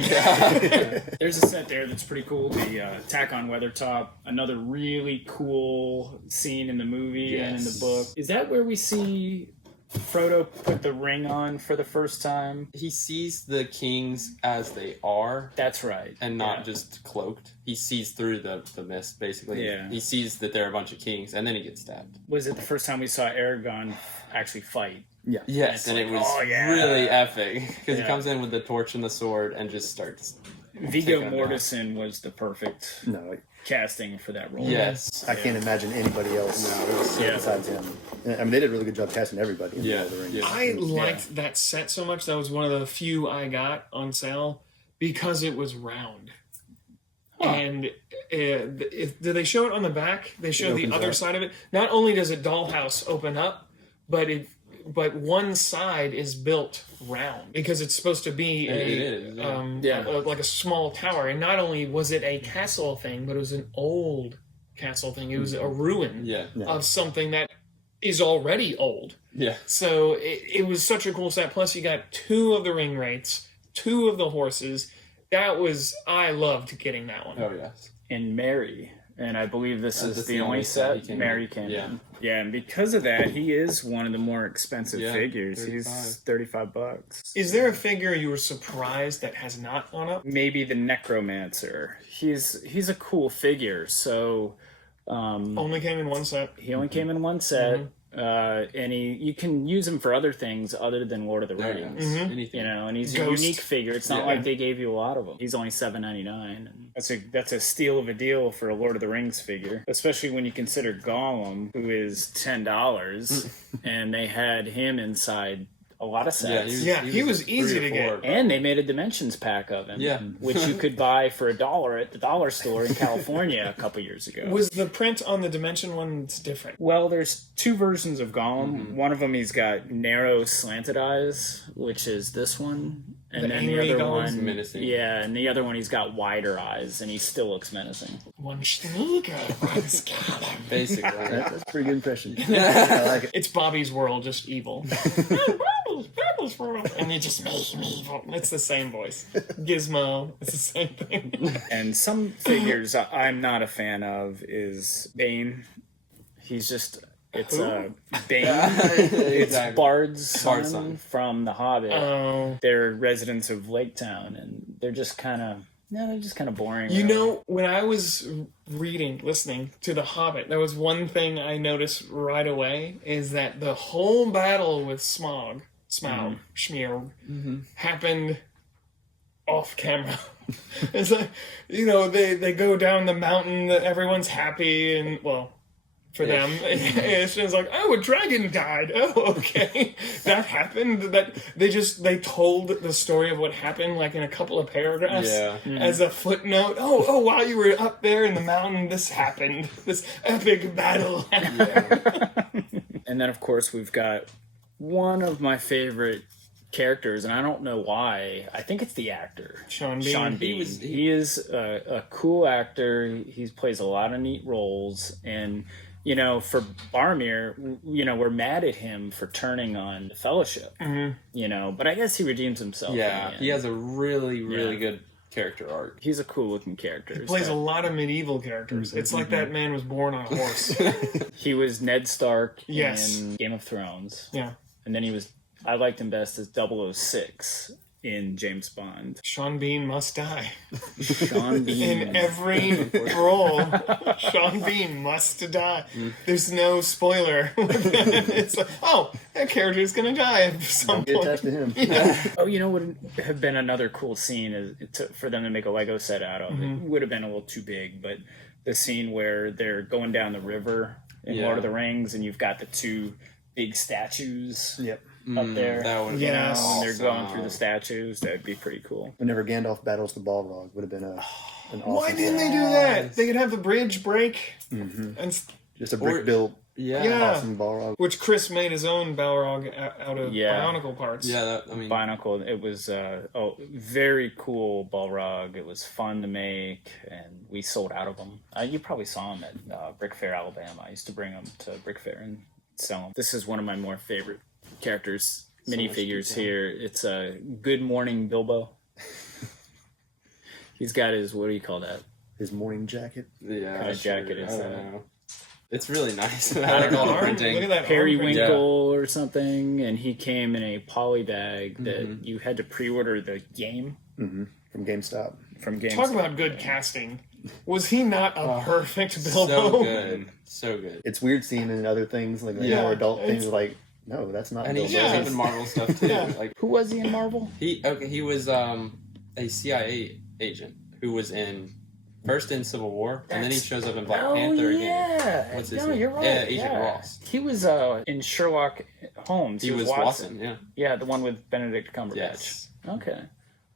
There's a set there that's pretty cool. The attack on Weathertop. Another really cool scene in the movie and in the book. Is that where we see Frodo put the ring on for the first time? He sees the kings as they are, That's right. and not just cloaked. He sees through the mist, basically. Yeah. He sees that they're a bunch of kings, and then he gets stabbed. Was it the first time we saw Aragorn actually fight? Yeah. Yes, and like, it was oh, yeah. really epic because Yeah. he comes in with the torch and the sword and just starts. Viggo Take on Mortensen was the perfect No, casting for that role. Yes. I can't imagine anybody else besides him. I mean, they did a really good job casting everybody. In Yeah, Lord of the Rings. yeah. I liked that set so much. That was one of the few I got on sale because it was round. And did they show it on the back? They show the opens other up. side of it. Not only does a dollhouse open up, but one side is built round because it's supposed to be like a small tower. And not only was it a castle thing, but it was an old castle thing. It was a ruin of something that is already old. Yeah. So it was such a cool set. Plus, you got 2 of the ring wraiths, 2 of the horses. I loved getting that one. Oh yes. And Mary. And I believe this is That's the only set he came Mary in. came Yeah. in. Yeah, and because of that, he is one of the more expensive figures. 35. He's $35. Is there a figure you were surprised that has not gone up? Maybe the Necromancer. He's a cool figure. So Only came in one set. he only came in one set. And you can use him for other things other than Lord of the Rings. Anything. You know, and he's Ghost. a unique figure. It's not like they gave you a lot of them. He's only $7.99. And that's a steal of a deal for a Lord of the Rings figure, especially when you consider Gollum, who is $10, and they had him inside a lot of sets. He was easy to get. And they made a Dimensions pack of him, which you could buy for $1 at the dollar store in California a couple years ago. Was the print on the Dimension ones different? Well, there's two versions of Gollum. One of them, he's got narrow, slanted eyes, which is this one. And The then the angry other Gollum's one, menacing. yeah, and the other one, he's got wider eyes, and he still looks menacing. One sneaker, one Gollum. Basically. That's a pretty good impression. I like it. It's Bobby's world, just evil. Bobby's world. And you just make him evil. It's the same voice. Gizmo, it's the same thing. And some figures I'm not a fan of is Bane. He's just... It's Bane. It's Exactly. Bard's son, son. from The Hobbit. Oh. They're residents of Lake Town, and they're just kind of boring. You really. know, when I was listening to The Hobbit, there was one thing I noticed right away, is that the whole battle with Smaug, happened off camera. It's like, you know, they go down the mountain, everyone's happy, and, well... For them, it's just like, oh, a dragon died. Oh, okay, that happened. That they told the story of what happened like in a couple of paragraphs as a footnote. Oh, while you were up there in the mountain, this happened. This epic battle happened. And then, of course, we've got one of my favorite characters, and I don't know why. I think it's the actor Sean Bean. Sean Bean. He is a cool actor. He plays a lot of neat roles, and. You know, for Boromir, you know, we're mad at him for turning on the Fellowship. You know, but I guess he redeems himself. Yeah, he has a really, really good character arc. He's a cool-looking character. He plays a lot of medieval characters. It's like that man was born on a horse. He was Ned Stark Yes. in Game of Thrones. Yeah. And then I liked him best as 006 in James Bond. Sean Bean must die. Sean Bean. In every role, Sean Bean must die. There's no spoiler. It's like, oh, that character's gonna die at some Get point. attached to him. Oh, you know what would have been another cool scene is for them to make a Lego set out of. It would have been a little too big, but the scene where they're going down the river in Lord of the Rings, and you've got the two big statues Yep. up there. That would have Yes. And they're going through the statues. That'd be pretty cool. Whenever Gandalf battles the Balrog, would have been an awesome. Why didn't they set. do that? They could have the bridge break, and Just a brick built Yeah. awesome Balrog. which Chris made his own Balrog out of Bionicle parts. Yeah, Bionicle. It was very cool Balrog. It was fun to make, and we sold out of them. You probably saw them at Brick Fair, Alabama. I used to bring them to Brick Fair and sell them. This is one of my more favorite characters, minifigures here. It's a Good Morning Bilbo. He's got his, what do you call that? His morning jacket. yeah, Kind of jacket is I that? don't know. It's really nice. I Look don't know the at printing. that Periwinkle or something, and he came in a poly bag that you had to pre-order the game From GameStop. from GameStop. Talk about good casting. Was he not a perfect Bilbo? So good. So good. It's weird seeing in other things, like Yeah, more adult things, it's- like, no, that's not And he Bilbo. shows up in Marvel stuff too. Yeah. Like Who was he in Marvel? he was a CIA agent who was first in Civil War, and then he shows up in Black Panther again. yeah. What's his No, name? you're right. Yeah, Agent Ross. He was in Sherlock Holmes. He was Watson. Yeah. Yeah, the one with Benedict Cumberbatch. Yes. Okay.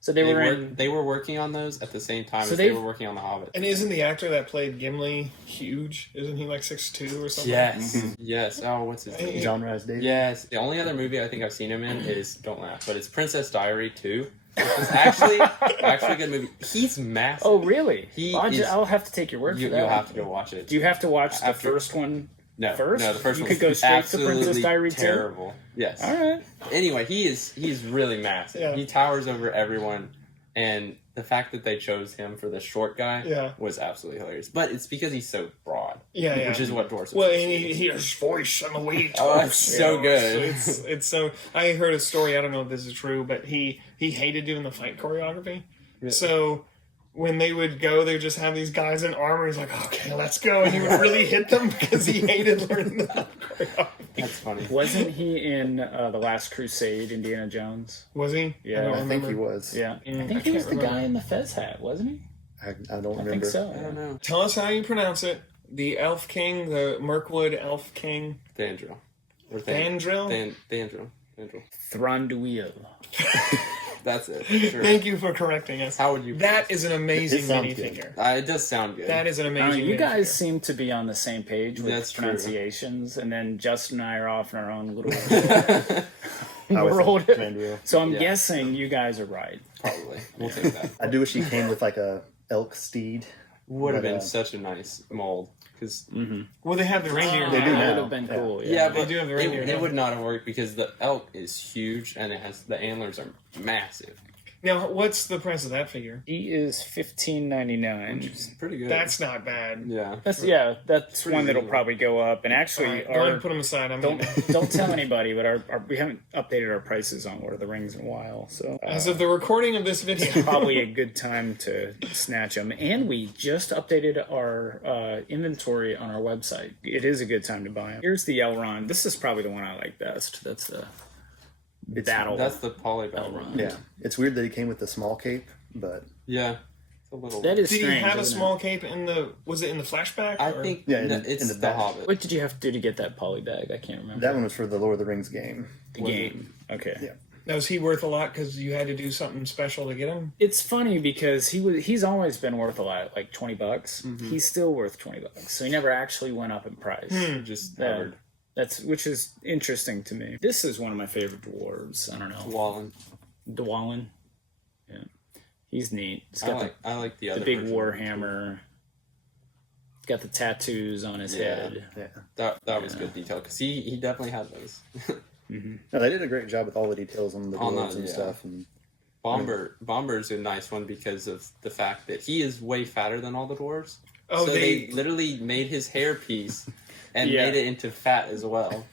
So they were in... They were working on those at the same time So as they they've- were working on The Hobbit. And isn't the actor that played Gimli huge? Isn't he like 6'2" or something? Yes. Yes. Oh, what's his name? John Rice Davies. Yes. The only other movie I think I've seen him in is, don't laugh, but it's Princess Diary 2. It's actually a good movie. He's massive. Oh, really? He I'll, is- I'll have to take your word for that. You'll have to go watch it. Do you have to watch the After- first one No, first? no, the first You one could go straight to Princess Diary 2? terrible. Yes. All right. Anyway, he's really massive. Yeah. He towers over everyone, and the fact that they chose him for the short guy was absolutely hilarious. But it's because he's so broad. Yeah. Which is what dwarfs. Well, and he has voice and the way he Oh, talks. it's so good. It's so. I heard a story. I don't know if this is true, but he hated doing the fight choreography. So when they would go, they would just have these guys in armor. He's like, okay, let's go. And he would really hit them because he hated learning the choreography. That's funny. Wasn't he in The Last Crusade, Indiana Jones? Was he? Yeah. I don't I think remember. he was. Yeah. Mm, I think I he was can't the guy remember. in the fez hat, wasn't he? I don't remember. I think so. I don't know. Tell us how you pronounce it. The Elf King, the Mirkwood Elf King. Thandril. Or Thandril? Thandril. Thranduil. That's it. Sure. Thank you for correcting us. How would you? That is an amazing It sounds good. minifigure. It does sound good. That is an amazing You guys minifigure. seem to be on the same page with That's true. pronunciations, and then Justin and I are off in our own little I was world. Mandrill. So I'm Yeah. guessing you guys are right. Probably. We'll take that. I do wish he came with like a elk steed. Would have But, been uh, such a nice mold. Because Well, they have the reindeer. They now. do That now. would have been Yeah. cool. yeah, They but do have the reindeer it now. would not have worked because the elk is huge and the antlers are massive. Now, what's the price of that figure? He is $15.99. It's pretty good. That's not bad. yeah. That's pretty one that'll reasonable. probably go up. And All actually, right, go ahead and put them aside. don't tell anybody, but we haven't updated our prices on Lord of the Rings in a while, so As of the recording of this video. probably a good time to snatch them. And we just updated our inventory on our website. It is a good time to buy them. Here's the Elrond. This is probably the one I like best. That's the battle. That's the poly battle. Elrond. Yeah, it's weird that he came with the small cape, but Yeah. It's a little. That is Did he strange. have a isn't small cape in the? Was it in the flashback? I or- think Yeah, in it's the the back. Hobbit. it? What did you have to do to get that poly bag? I can't remember. that one was for the Lord of the Rings game. the game. Okay. Yeah. Now, is he worth a lot because you had to do something special to get him? It's funny because he's always been worth a lot, like $20. Mm-hmm. He's still worth $20, so he never actually went up in price. Just Yeah. covered. Which is interesting to me. This is one of my favorite dwarves. I don't know, Wallen. Dwalin. Yeah, he's neat. He's I got like the the other big version. warhammer. Got the tattoos on his Yeah. head. Yeah. That was good detail because he definitely had those. No, they did a great job with all the details on the On dwarves that, and yeah. stuff. And Bomber's a nice one because of the fact that he is way fatter than all the dwarves. Oh, so they- they literally made his hair piece and Yeah. made it into fat as well.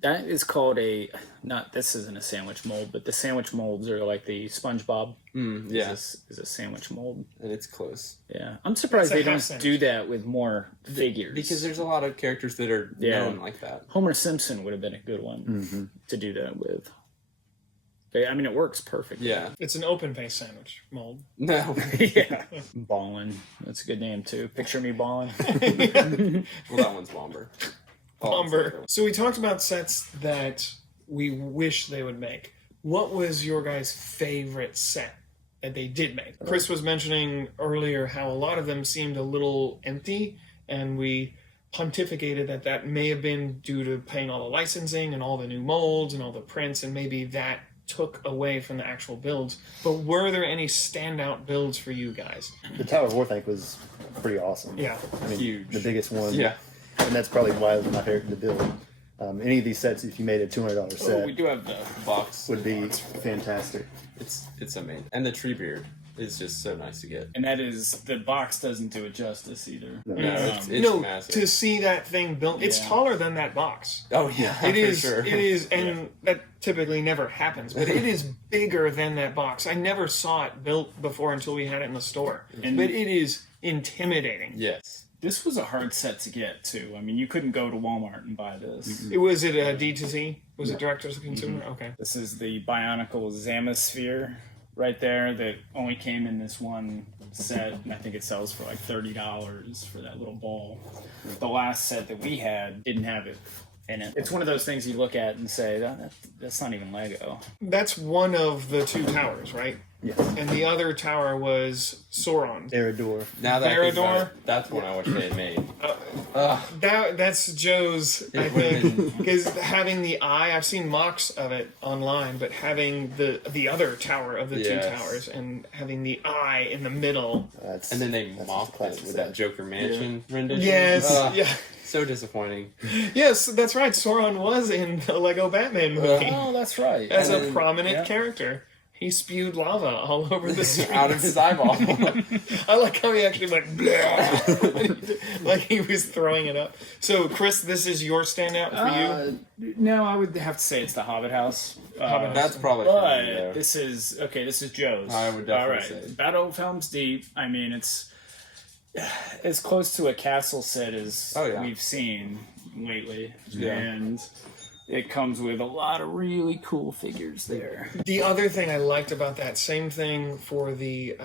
That is called this isn't a sandwich mold, but the sandwich molds are like the SpongeBob. Yeah, Is a sandwich mold. and it's close Yeah, I'm surprised It's a they half don't sandwich. do that with more figures. because there's a lot of characters that are Yeah. known like that. Homer Simpson would have been a good one Mm-hmm. to do that with. I mean, it works perfectly. Yeah, It's an open face sandwich mold. no, Yeah. Ballin'. That's a good name, too. Picture me ballin'. well that one's Bomber. Bomber. So we talked about sets that we wish they would make. What was your guys' favorite set that they did make? Chris was mentioning earlier how a lot of them seemed a little empty, and we pontificated that may have been due to paying all the licensing and all the new molds and all the prints, and maybe that took away from the actual builds. But were there any standout builds for you guys? the Tower of War thing was pretty awesome. Yeah. I mean, Huge. the biggest one. Yeah, and that's probably why it was my favorite to build. Any of these sets, if you made a $200 set, we do have the box. would be fantastic. It's amazing, and the tree beard is just so nice to get. And the box doesn't do it justice either. No, it's No, massive. to see that thing built, it's Yeah. taller than that box. Oh yeah, It for is, sure. it is, and that typically never happens, but it is bigger than that box. I never saw it built before until we had it in the store. And- But it is intimidating. Yes. This was a hard set to get, too. I mean, you couldn't go to Walmart and buy this. Was it a D2C? Was it direct to consumer? Okay. This is the Bionicle Zamasphere right there that only came in this one set, and I think it sells for like $30 for that little ball. The last set that we had didn't have it in it. It's one of those things you look at and say, that's not even Lego. That's one of the two towers, right? Yes. And the other tower was Sauron. Eridor. Now that I think about Parador? it, that's one I wish they had made. That's Joe's, I It would've think, because having the eye, I've seen mocks of it online, but having the other tower of the two Yes. towers and having the eye in the middle. That's, And then they that's mocked a classic it with set. that Joker Mansion rendition. Yes, Ugh, yeah, So disappointing. yes, that's right. Sauron was in the Lego Batman movie Oh, that's right. as And a then- prominent yeah. character. He spewed lava all over the street. Out of his eyeball. I like how he actually went blah, like he was throwing it up. So, Chris, this is your standout for you? No, I would have to say it's the Hobbit house. That's probably for me But there. this is Joe's. I would definitely say. Battle of Helm's Deep. I mean, it's as close to a castle set as we've seen lately. Yeah. And it comes with a lot of really cool figures there. The other thing I liked about that, same thing for the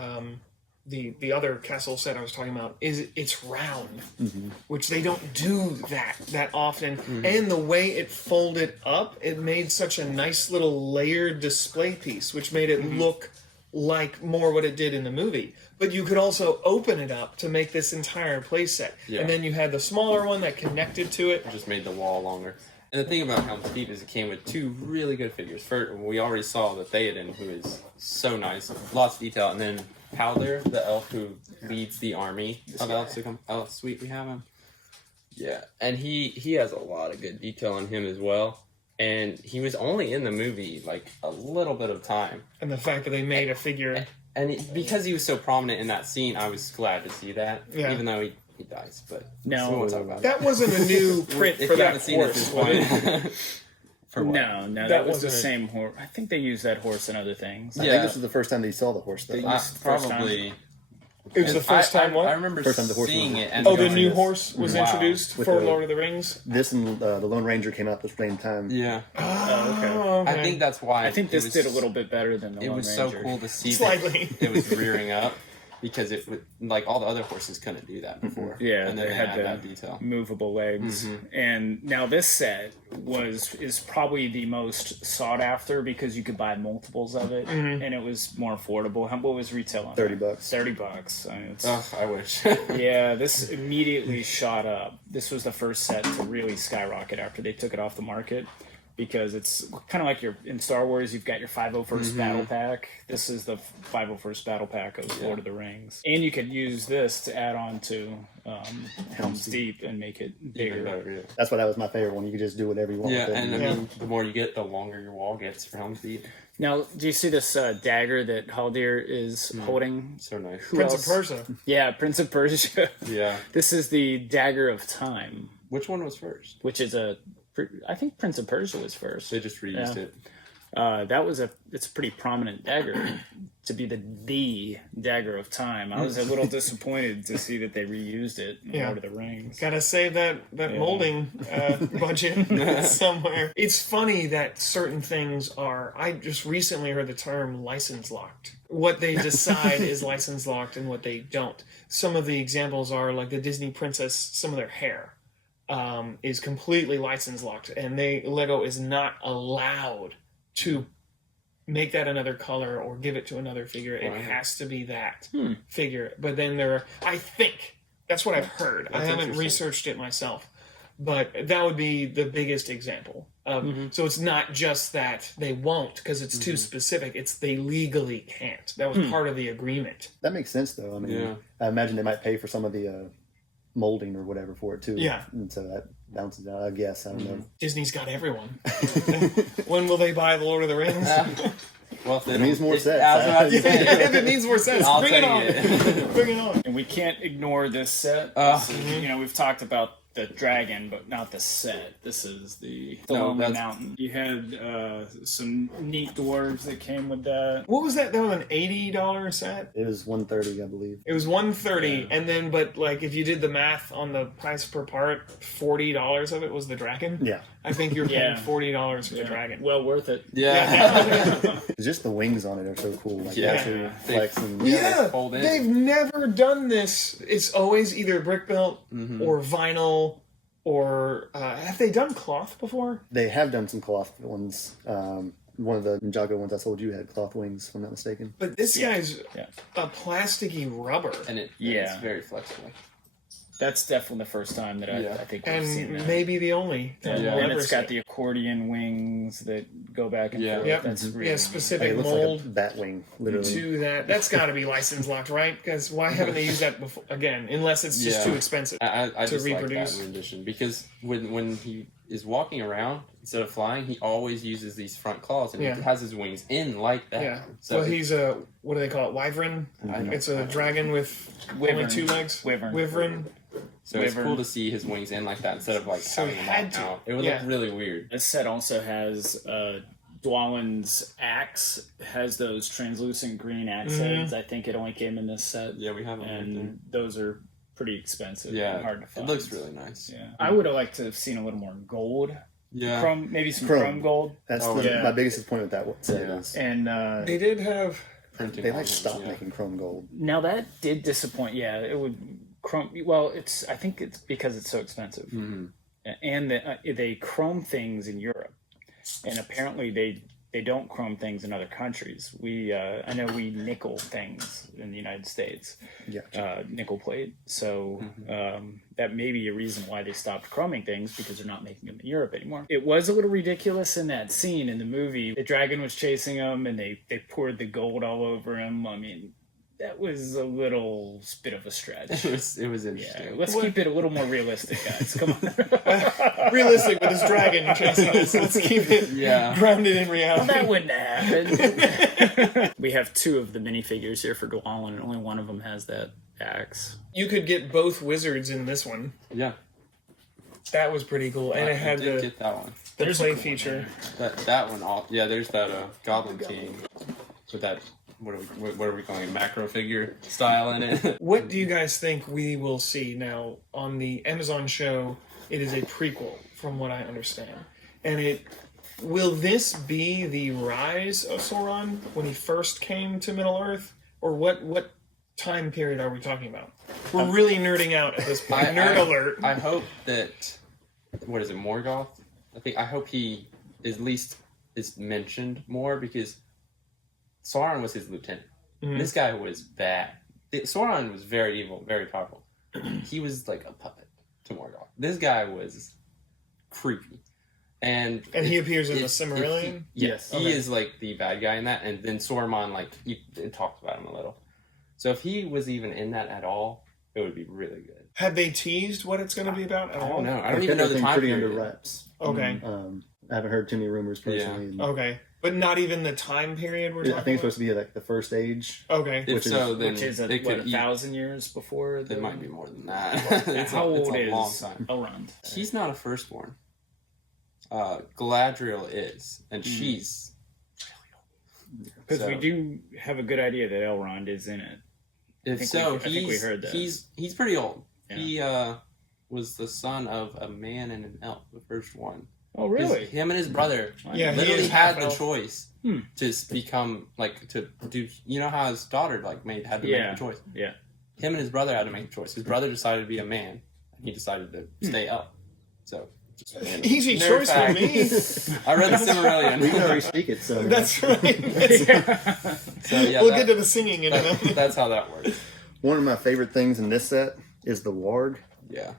other castle set I was talking about, is it's round, which they don't do that often. And the way it folded up, it made such a nice little layered display piece, which made it look like more what it did in the movie. But you could also open it up to make this entire playset. Yeah. And then you had the smaller one that connected to it. Just made the wall longer. And the thing about Helm's Deep is it came with two really good figures. First, we already saw the Theoden, who is so nice, lots of detail, and then Powder, the elf who leads the army of elves to come. Oh, sweet, we have him. Yeah, and he has a lot of good detail on him as well. And he was only in the movie like a little bit of time. And the fact that they made a figure. And because he was so prominent in that scene, I was glad to see that. Yeah. Even though he dies, but No. we won't talk about That wasn't a new print if for you that haven't seen it, horse. this was it? point. For what? No, That that was the wasn't a- same horse. I think they used that horse in other things. I Yeah. think this was the first time that you saw the horse, though. Probably. It was the first time what? I remember First time the horse seeing was- it. And Oh, the going, new horse was Wow. introduced With for the- Lord of the Rings? This and the Lone Ranger came out at the same time. Yeah, Oh, okay. I think that's why. I think this it was, did a little bit better than the It Lone was Ranger. so cool to see Slightly. that it was rearing up because it would, like all the other horses couldn't do that before. Yeah, and then they they had had the that detail. movable legs. And now this set is probably the most sought after because you could buy multiples of it, and it was more affordable. What was retail on $30. that? $30. I mean, it's, Ugh, I wish. yeah, this immediately shot up. This was the first set to really skyrocket after they took it off the market. Because it's kind of like in Star Wars, you've got your 501st Battle Pack. This is the 501st Battle Pack of Lord of the Rings. And you could use this to add on to Helm's Deep and make it bigger. Even better, yeah. That's why that was my favorite one. You could just do whatever you want Yeah, with it. and I mean, the more you get, the longer your wall gets for Helm's Deep. Now, do you see this dagger that Haldir is holding? So nice. Who Prince else? of Persia. Yeah, Prince of Persia. Yeah. This is the Dagger of Time, Which one was first? which is I think Prince of Persia was first. They just reused Yeah. it. It's a pretty prominent dagger to be the Dagger of Time. I was a little disappointed to see that they reused it in Yeah. Lord of the Rings. Gotta save that molding budget somewhere. It's funny that certain things are. I just recently heard the term license locked. What they decide is license locked and what they don't. Some of the examples are like the Disney princess, some of their hair is completely license locked, and Lego is not allowed to make that another color or give it to another figure. It Wow. has to be that figure. But then I think that's what I've heard. I haven't interesting. researched it myself, but that would be the biggest example. So it's not just that they won't because it's too specific. It's they legally can't. That was part of the agreement. That makes sense, though. I mean, Yeah. I imagine they might pay for some of the molding or whatever for it, too. Yeah. And so that bounces out, I guess. I don't know. Disney's got everyone. When will they buy the Lord of the Rings? Well, if they It needs more sets. I was about to say, If it needs more sense, I'll bring it take on. it. Bring it on. And we can't ignore this set. We've talked about the dragon, but not the set. This is the Lonely that's- Mountain. You had some neat dwarves that came with that. What was that? That was an $80 set. It was $130, I believe. It was $130, and then but like if you did the math on the price per part, $40 of it was the dragon. Yeah. I think you're paying Yeah. $40 for the dragon. Well worth it. Yeah. Just the wings on it are so cool. Like, Yeah. actually flex and Yeah, they fold in. they've never done this. It's always either brick built or vinyl, or have they done cloth before? They have done some cloth ones. One of the Ninjago ones I told you had cloth wings, if I'm not mistaken. But this guy's Yeah. a plasticky rubber, And it's Yeah. very flexible. That's definitely the first time that I think we've seen and that. maybe the only. that Yeah. we'll And ever it's got see. the accordion wings that go back and Yeah. forth. Yep. That's really Yeah, specific It looks mold. like a bat wing, literally. To that. That's got to be license locked, right? Because why haven't they used that before? Again, unless it's just Yeah. too expensive. I To just reproduce. like that rendition because when he is walking around instead of flying, he always uses these front claws, and he has his wings in like that. Yeah. So well, he's a, what do they call it? Wyvern? It's a dragon with only 2 legs. Wyvern. So it's cool to see his wings in like that instead of like having them all out. It would look really weird. This set also has Dwalin's axe has those translucent green axe heads. I think it only came in this set. Yeah, we have them. And those are pretty expensive and hard to find. It looks really nice. Yeah. I would have liked to have seen a little more gold. Yeah. Chrome, maybe some chrome gold. That's my biggest disappointment with that set. Is and they did have printing. They stopped making chrome gold. Now that did disappoint. Yeah, it would chrome. Well, I think it's because it's so expensive, and they chrome things in Europe, and apparently they don't chrome things in other countries. I know we nickel things in the United States. Yeah. Nickel plate. So that may be a reason why they stopped chroming things, because they're not making them in Europe anymore. It was a little ridiculous in that scene in the movie. The dragon was chasing him and they poured the gold all over him. I mean, that was a little bit of a stretch. It was interesting. Yeah, let's keep it a little more realistic, guys. Come on. Realistic with this dragon chasing us. Let's keep it grounded in reality. Well, that wouldn't happen. We have 2 of the minifigures here for Dwalin, and only one of them has that axe. You could get both wizards in this one. Yeah. That was pretty cool. And it had get that one. The play feature. That one. There's that Goblin King with that. What are we calling it? Macro figure style in it. What do you guys think we will see now on the Amazon show? It is a prequel, from what I understand, and will this be the rise of Sauron when he first came to Middle Earth, or what time period are we talking about? We're really nerding out at this point. Nerd alert! I hope that Morgoth? I hope he at least is mentioned more, because Sauron was his lieutenant. This guy was bad. Sauron was very evil, very powerful. He was like a puppet to Morgoth. This guy was creepy. And he appears in the Silmarillion? Yes. He is like the bad guy in that. And then Saruman, it talks about him a little. So if he was even in that at all, it would be really good. Have they teased what it's going to be about at all? I don't know. I don't even know the time pretty period. under wraps. Okay. I haven't heard too many rumors personally. Yeah. Okay. But not even the time period we're talking I think it's supposed to be like the first age. Okay. If so, then which is 1,000 years before? It might be more than that. How old it's a is long time. Elrond? He's not a firstborn. Galadriel is, and she's really old. Because we do have a good idea that Elrond is in it. I think we heard that. He's pretty old. Yeah. He was the son of a man and an elf, the first one. Oh, really? Him and his brother literally had the choice to become, to do, you know how his daughter, had to make the choice? Yeah. Him and his brother had to make the choice. His brother decided to be a man, and he decided to stay elf. So, easy choice for me. I read the Silmarillion. We can already speak it, so. That's right. So, we'll get to the singing in a minute. That's how that works. One of my favorite things in this set is the warg. Yeah.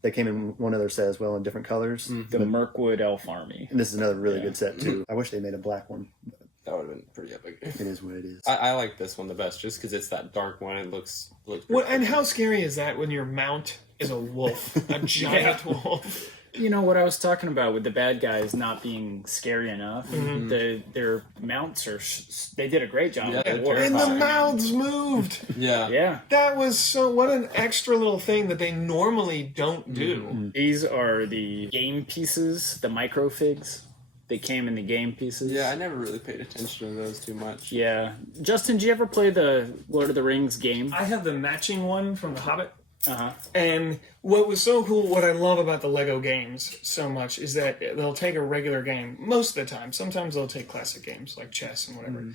They came in one other set as well in different colors. The Mirkwood Elf Army. And this is another really good set too. I wish they made a black one. That would have been pretty epic. It is what it is. I like this one the best just because it's that dark one. It looks well, and how scary is that when your mount is a wolf? A giant wolf. You know what I was talking about with the bad guys not being scary enough? Their mounts they did a great job. Yeah, and the mouths moved. Yeah. That was what an extra little thing that they normally don't do. These are the game pieces, the microfigs. They came in the game pieces. Yeah, I never really paid attention to those too much. Yeah. Justin, did you ever play the Lord of the Rings game? I have the matching one from the Hobbit. Uh-huh. And what was so cool, what I love about the Lego games so much is that they'll take a regular game most of the time. Sometimes they'll take classic games like chess and whatever,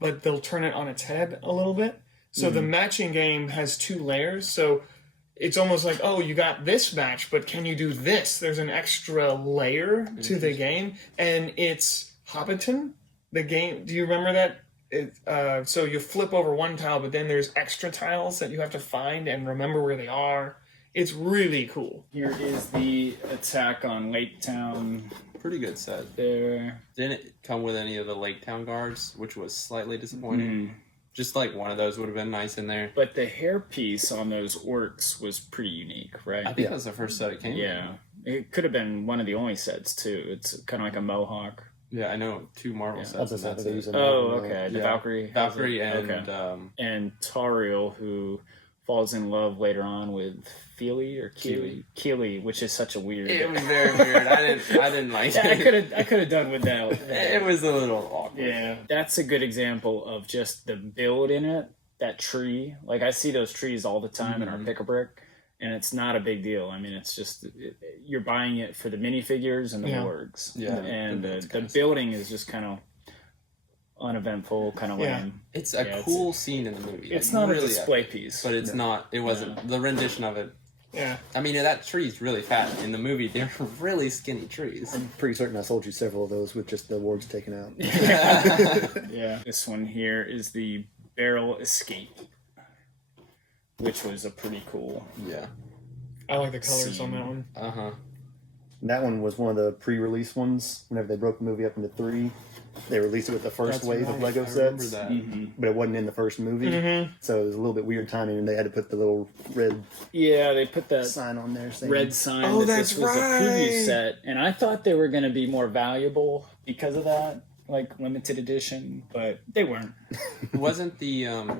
but they'll turn it on its head a little bit. So the matching game has 2 layers. So it's almost like, oh, you got this match, but can you do this? There's an extra layer to the game, and it's Hobbiton. The game. Do you remember that? So you flip over one tile, but then there's extra tiles that you have to find and remember where they are. It's really cool. Here is the attack on Lake Town. Pretty good set. There. Didn't it come with any of the Lake Town guards, which was slightly disappointing. Just like one of those would have been nice in there. But the hairpiece on those orcs was pretty unique, right? I think that was the first set it came. Yeah. It could have been one of the only sets too. It's kind of like a mohawk. Yeah, I know 2 Marvel sets. That's And that's what they it. use in Oh, Marvel. okay. The Yeah. Valkyrie. has Valkyrie it. and And Tariel, who falls in love later on with Keely, which is such a weird. it was very weird. I didn't like Yeah, it. I could have done with that. It was a little awkward. Yeah, that's a good example of just the build in it. That tree, like I see those trees all the time in our pick-a-brick, and it's not a big deal. I mean, it's just you're buying it for the minifigures and the wargs. Yeah, and the building is just kind of uneventful, kind of lame. It's a cool scene in the movie. It's like, not really a display piece, but it's not. It wasn't the rendition of it. Yeah. I mean, that tree's really fat. In the movie, they're really skinny trees. I'm pretty certain I sold you several of those with just the wards taken out. Yeah. This one here is the Barrel Escape, which was a pretty cool. Yeah. I like the colors on that one. Uh-huh. And that one was one of the pre-release ones. Whenever they broke the movie up into 3, they released it with the first That's wave right. of Lego I remember sets, that. but it wasn't in the first movie. So it was a little bit weird timing, and they had to put the little red Yeah, they put that sign on there saying red sign Oh, that that's this was a right. preview set, and I thought they were going to be more valuable because of that, like limited edition, but they weren't. Wasn't the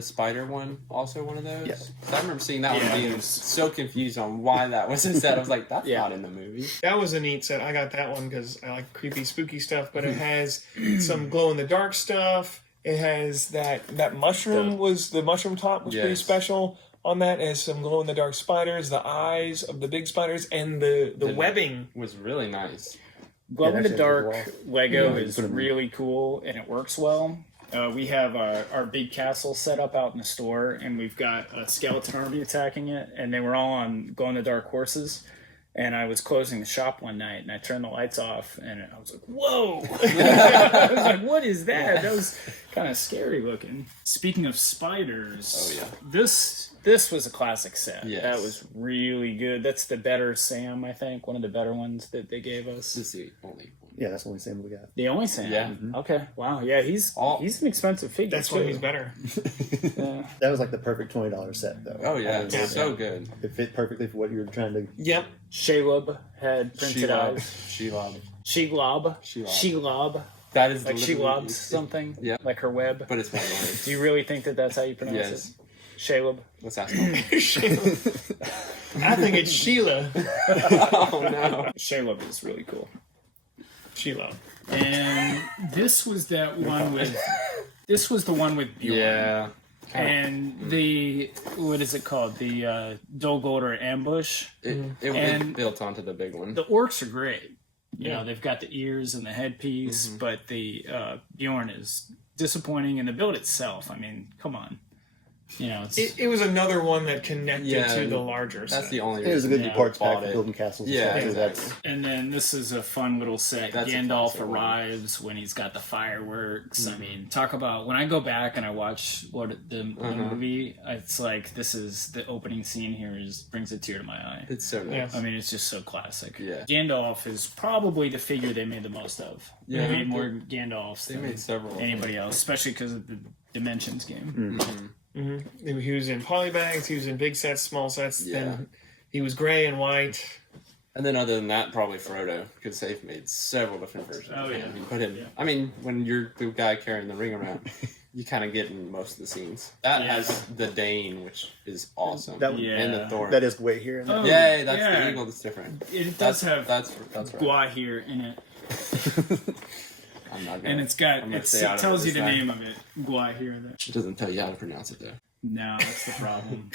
spider one also one of those? Yeah. 'Cause I remember seeing that Yeah, one it being was- so confused on why that was a set. I was like, that's Yeah. not in the movie. That was a neat set. I got that one because I like creepy, spooky stuff. But it has some glow in the dark stuff. It has that mushroom the mushroom top was pretty Yes. special on that. It has some glow in the dark spiders, the eyes of the big spiders, and the webbing. Was really nice. Glow in the actually, dark Lego Yeah, is put 'em in. really cool and it works well. We have our big castle set up out in the store, and we've got a skeleton army attacking it, and they were all on glow in the dark horses. And I was closing the shop one night, and I turned the lights off, and I was like, "Whoa!" I was like, "What is that?" That was kind of scary looking. Speaking of spiders, Oh, yeah. this was a classic set. Yes. That was really good. That's the better Sam, I think, one of the better ones that they gave us. This is the only one. Yeah, that's the only Sam we got. The only Sam. Yeah. Okay. Wow. Yeah, he's an expensive figure. That's too. why he's better. Yeah. That was like the perfect $20 set, though. Oh, yeah. It was- It's so good. It fit perfectly for what you were trying to. Yep. Shalub had printed Shelob. eyes. Shelob. Shelob. Shelob. Shelob. That is Like she literally- lobs something. Yeah. Like her web. But it's one word. Do you really think that that's how you pronounce Yes. it? Shalub. Let's ask him. I think it's Sheila. Oh, no. Shalub is really cool. Sheila. And this was that one with. This was the one with Bjorn. Yeah. And the what is it called? The Dol Guldur ambush. It built onto the big one. The orcs are great. You know, they've got the ears and the headpiece, but the Bjorn is disappointing, and the build itself, I mean, come on. You know, it's It was another one that connected Yeah, to the larger That's set. the only It was a good reason parts I pack bought for it. building castles. And Yeah, stuff, too. exactly. and then this is a fun little set. That's a Gandalf classic one. arrives when he's got the fireworks. I mean, talk about when I go back and I watch the movie, it's like this is the opening scene here brings a tear to my eye. It's so nice. Yeah. I mean, it's just so classic. Yeah. Gandalf is probably the figure they made the most of. Yeah. They made more Gandalfs They than made several. of them. anybody else, especially because of the Dimensions game. He was in polybags. He was in big sets, small sets. Yeah. Then he was gray and white. And then other than that, probably Frodo, because they've made several different versions. Oh, of him. yeah. You put him. Yeah. I mean, when you're the guy carrying the ring around, you kind of get in most of the scenes. That Yeah. has the Dane, which is awesome. That- Yeah. And the Thor. That is way here. And Oh, Yeah, that's yeah. the eagle that's different. It does have That's right. Gua here in it, I'm not gonna, and it's got I'm gonna it stay out of tells it you the this time. name of it, Gua here. It doesn't tell you how to pronounce it, though. No, that's the problem.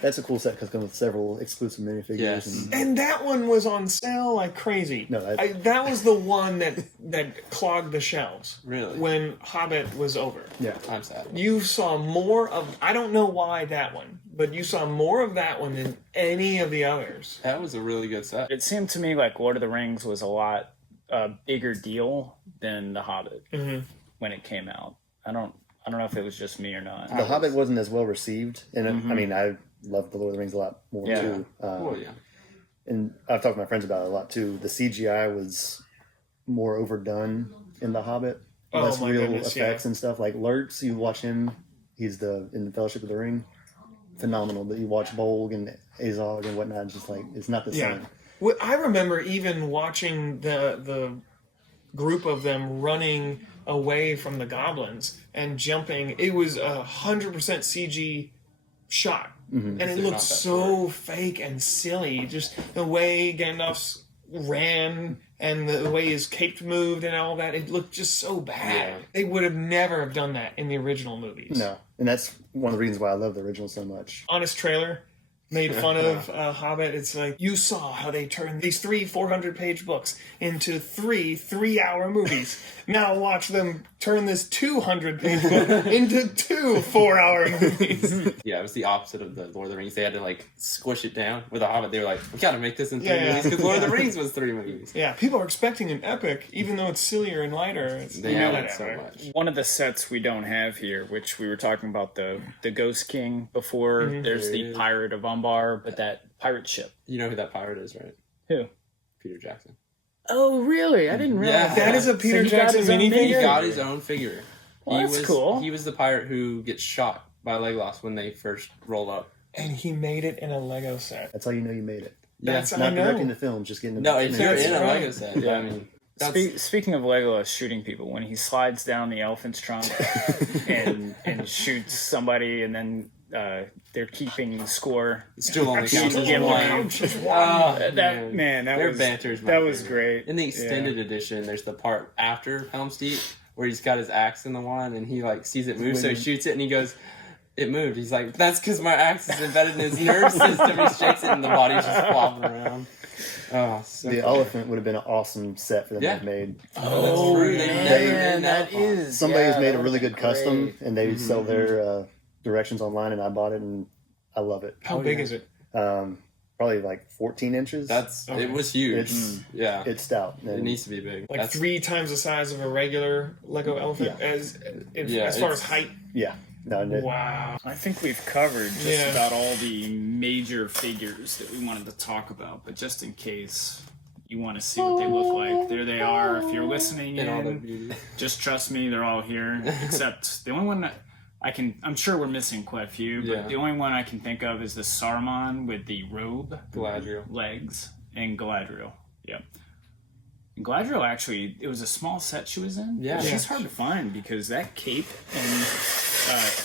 that's a cool set because it comes with several exclusive minifigures. Yes. And And that one was on sale like crazy. No, that was the one that clogged the shelves. Really? When Hobbit was over. yeah, I'm sad. You saw more of, I don't know why that one, but you saw more of that one than any of the others. That was a really good set. It seemed to me like Lord of the Rings was a lot bigger deal than The Hobbit when it came out. I don't know if it was just me or not. The Hobbit wasn't as well received, and I mean, I loved the Lord of the Rings a lot more Yeah. too. Oh, yeah. And I've talked to my friends about it a lot too. The CGI was more overdone in The Hobbit. Oh, Less my real goodness, effects yeah. and stuff. Like Lurtz, you watch him, he's in the Fellowship of the Ring. Phenomenal. But you watch Bolg and Azog and whatnot, it's just like, it's not the Yeah. same. I remember even watching the group of them running away from the goblins and jumping. It was 100% CG shot, and it looked so fake and silly. Just the way Gandalf ran and the way his cape moved and all that, it looked just so bad. Yeah. They would have never have done that in the original movies. No, and that's one of the reasons why I love the original so much. Honest Trailer made fun of Hobbit. It's like, you saw how they turned these 3 400-page books into 3 3-hour movies. Now watch them turn this 200-page book into 2 4-hour movies. Yeah, it was the opposite of the Lord of the Rings. They had to like squish it down. With the Hobbit, they were like, we gotta make this in 3 movies because Lord of the Rings was 3 movies. Yeah, people are expecting an epic, even though it's sillier and lighter. It's, They added so much. One of the sets we don't have here, which we were talking about the Ghost King before. There's the Pirate of Umbar, but that pirate ship. You know who that pirate is, right? Who? Peter Jackson. Oh, really? I didn't realize That is a Peter he got Jackson his own minifigure? He got his own figure. Well, he that's was, cool. He was the pirate who gets shot by Legolas when they first roll up. And he made it in a Lego set. That's how you know you made it. That's, I Not know. directing the films, just getting the No, it's That's in a right. Lego set. Yeah, I mean, that's, Speaking of Legolas shooting people, when he slides down the elephant's trunk and shoots somebody, and then they're keeping score. still only counts as Yeah, one. That man, that Their was banter's my that was favorite. great. In the extended edition, there's the part after Helm's Deep where he's got his axe in the one and he like sees it move, so he shoots it and he goes, "It moved." He's like, "That's because my axe is embedded in his nerve system." He shakes it and the body's just flopping around. Oh, so The funny. elephant would have been an awesome set for them to have made. Oh, that's true. They never man, did that one. is. Somebody's yeah, made that a really would've good been custom, great. and they sell their directions online, and I bought it, and I love it. How big is it? Probably like 14 inches. It was huge. Yeah, It's stout. it And needs to be big. Like 3 times the size of a regular Lego elephant as far as height? yeah. No, and Wow. I think we've covered just Yeah. about all the major figures that we wanted to talk about, but just in case you want to see what they look like, there they are. If you're listening In all their in, beauty. just trust me, they're all here. Except the only one that I'm sure we're missing quite a few, but Yeah. the only one I can think of is the Saruman with the robe, Galadriel. legs, and Galadriel. Yep. And Galadriel, actually, it was a small set she was in. Yeah. She's hard to find because that cape and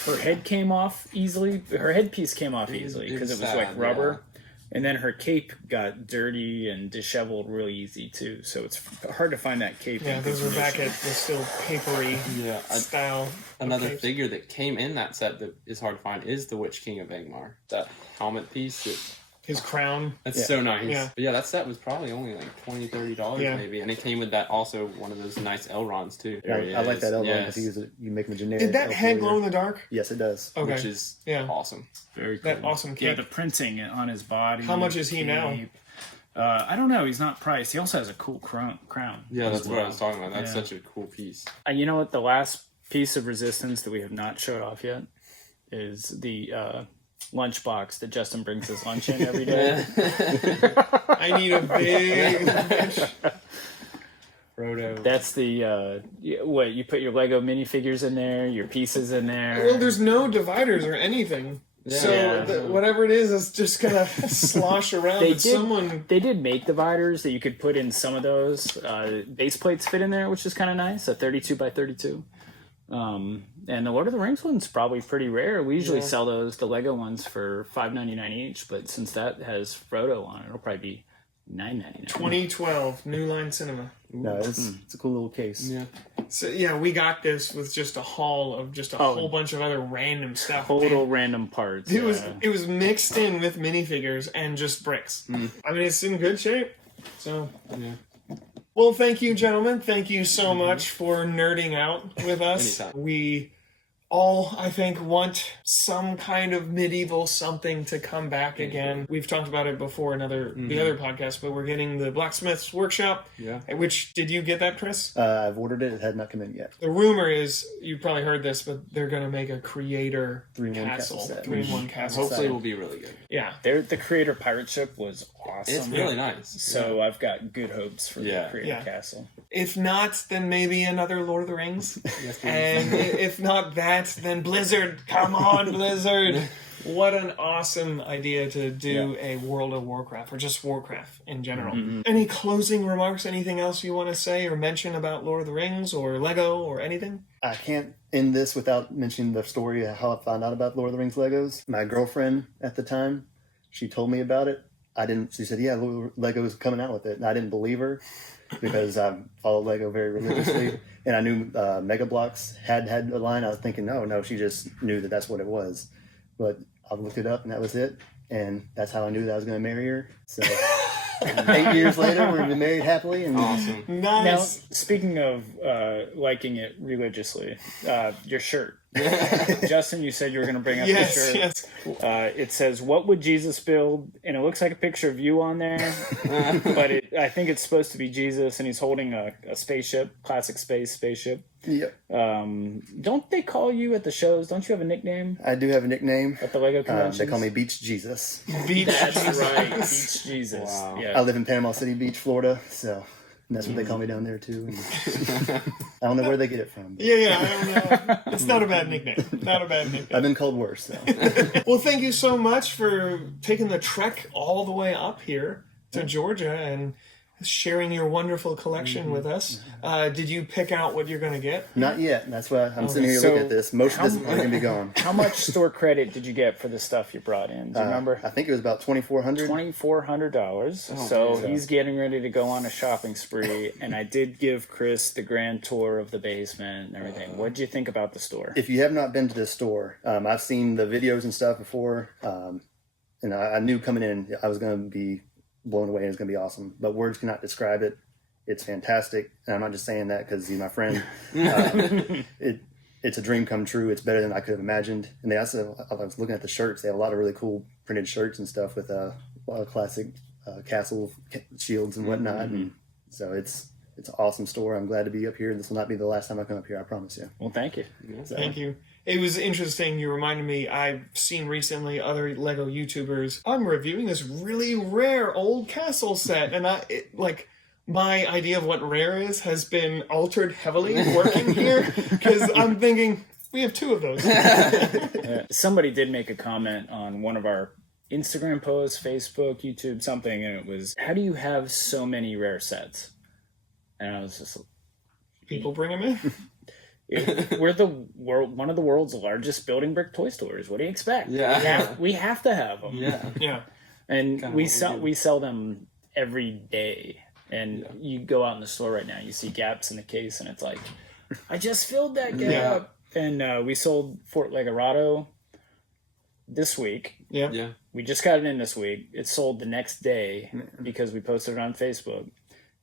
her head came off easily. Her headpiece came off easily because it was sad, like rubber. And then her cape got dirty and disheveled really easy too. So it's hard to find that cape. Yeah, in those good were back condition. at the still papery Yeah, style. Another capes. figure that came in that set that is hard to find is the Witch King of Angmar. That helmet piece. His crown. That's so nice. Yeah. But yeah, that set was probably only like $20, $30 Yeah. maybe. And it came with that also one of those nice Elrons too. There he I like is. that Elrond Yes. because you make them a generic. Did that elf head warrior. glow in the dark? Yes, it does. Okay. Which is Yeah. awesome. Very cool. That awesome Yeah, cape. the printing on his body. How much is he now? cape. I don't know. He's not priced. He also has a cool crown. Yeah, as that's what I well. was talking about. That's Yeah. such a cool piece. You know what? The last piece of Resistance that we have not showed off yet is the lunchbox that Justin brings his lunch in every day. I need a big lunch. Frodo. That's the what you put your Lego minifigures in there, your pieces in there. Well, there's no dividers or anything. So Yeah. whatever it is just gonna slosh around. They But did- someone They did make dividers that you could put in some of those. Base plates fit in there, which is kind of nice. A 32 by 32. And the Lord of the Rings one's probably pretty rare. We usually sell those, the Lego ones, for $5.99 each. But since that has Frodo on it, it'll probably be $9.99. 2012 New Line Cinema. No, it's a cool little case. Yeah. So yeah, we got this with just a haul of just a whole bunch of other random stuff. Total random parts. It was mixed in with minifigures and just bricks. I mean, it's in good shape. So, well, thank you, gentlemen. Thank you so much for nerding out with us. Anytime. We all, I think, want some kind of medieval something to come back again. We've talked about it before in the other podcast, but we're getting the Blacksmith's Workshop. Yeah. Which, did you get that, Chris? I've ordered it. It had not come in yet. The rumor is, you probably heard this, but they're going to make a creator 3-in-1 castle. castle set. 3-in-1 castle. Hopefully it will be really good. Yeah. The creator pirate ship was awesome. It's really nice. So I've got good hopes for the creator Yeah. castle. If not, then maybe another Lord of the Rings. And if not that, then Blizzard. Come on, Blizzard. What an awesome idea to do a World of Warcraft, or just Warcraft in general. Any closing remarks, anything else you want to say or mention about Lord of the Rings or Lego or anything? I can't end this without mentioning the story of how I found out about Lord of the Rings Legos. My girlfriend at the time, she told me about it. She said, yeah, Lego's coming out with it. And I didn't believe her because I follow Lego very religiously. And I knew Mega Bloks had a line. I was thinking, no, she just knew that that's what it was. But I looked it up and that was it. And that's how I knew that I was going to marry her. So 8 years later, we've been married happily. And Awesome. Nice. Now, speaking of liking it religiously, your shirt. Justin, you said you were going to bring up the shirt. Yes. It says, "What would Jesus build?" And it looks like a picture of you on there, but I think it's supposed to be Jesus, and he's holding a spaceship, classic spaceship. Yep. Don't they call you at the shows? Don't you have a nickname I do have a nickname. at the Lego conventions? They call me Beach Jesus. Beach. That's right, Beach Jesus. Wow. Yeah. I live in Panama City Beach, Florida, so that's what they call me down there too. And I don't know where they get it from. Yeah, I don't know. It's not a bad nickname. Not a bad nickname. I've been called worse. So. Well, thank you so much for taking the trek all the way up here to Georgia and sharing your wonderful collection with us. Did you pick out what you're going to get? Not yet. That's why I'm sitting here So looking at this. Most of this is going to be gone. How much store credit did you get for the stuff you brought in? Do you remember? I think it was about $2,400. $2,400. So he's getting ready to go on a shopping spree, and I did give Chris the grand tour of the basement and everything. What did you think about the store? If you have not been to this store, I've seen the videos and stuff before, and I knew coming in I was going to be blown away and it's going to be awesome. But words cannot describe it. It's fantastic, and I'm not just saying that because he's my friend. It's a dream come true. It's better than I could have imagined. And they also, I was looking at the shirts. They have a lot of really cool printed shirts and stuff with a lot of classic castle shields and whatnot. And so it's an awesome store. I'm glad to be up here. This will not be the last time I come up here. I promise you. Well, thank you. So, Thank you. It was interesting. You reminded me, I've seen recently other Lego YouTubers. I'm reviewing this really rare old castle set, and my idea of what rare is has been altered heavily working here, because I'm thinking, we have two of those. Somebody did make a comment on one of our Instagram posts, Facebook, YouTube, something, and it was, how do you have so many rare sets? And I was just... People bring them in. We're one of the world's largest building brick toy stores. What do you expect? Yeah. We have to have them. Yeah. And Kinda we what sell them every day. And you go out in the store right now, you see gaps in the case, and it's like, I just filled that gap. And we sold Fort Legorado this week. Yeah. We just got it in this week. It sold the next day because we posted it on Facebook.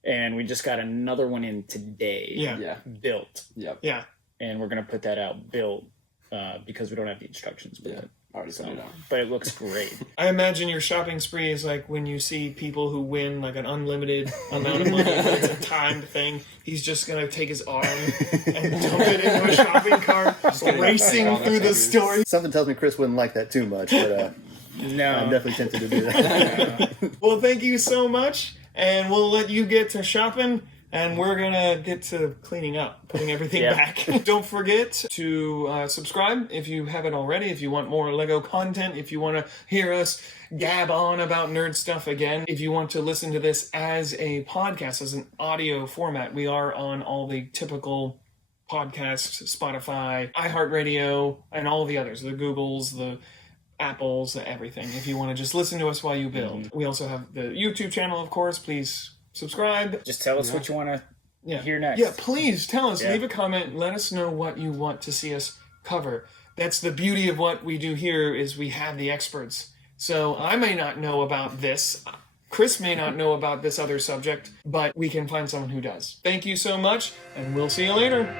And we just got another one in today. Yeah. Built. Yep. Yeah. And we're going to put that out built because we don't have the instructions with it. Already put it on. But it looks great. I imagine your shopping spree is like when you see people who win like an unlimited amount of money, but it's a timed thing. He's just going to take his arm and dump it into a shopping cart, racing through the store. something tells me Chris wouldn't like that too much, but No. I'm definitely tempted to do that. Well, thank you so much, and we'll let you get to shopping, and we're going to get to cleaning up, putting everything back. Don't forget to subscribe if you haven't already, if you want more Lego content, if you want to hear us gab on about nerd stuff again. If you want to listen to this as a podcast, as an audio format, we are on all the typical podcasts, Spotify, iHeartRadio, and all the others, the Googles, the Apples, everything, if you want to just listen to us while you build. We also have the YouTube channel, of course. Please subscribe. Just tell us what you want to hear next. Yeah, please tell us. Leave a comment. Let us know what you want to see us cover. That's the beauty of what we do here, is we have the experts. So I may not know about this. Chris may not know about this other subject, but we can find someone who does. Thank you so much, and we'll see you later.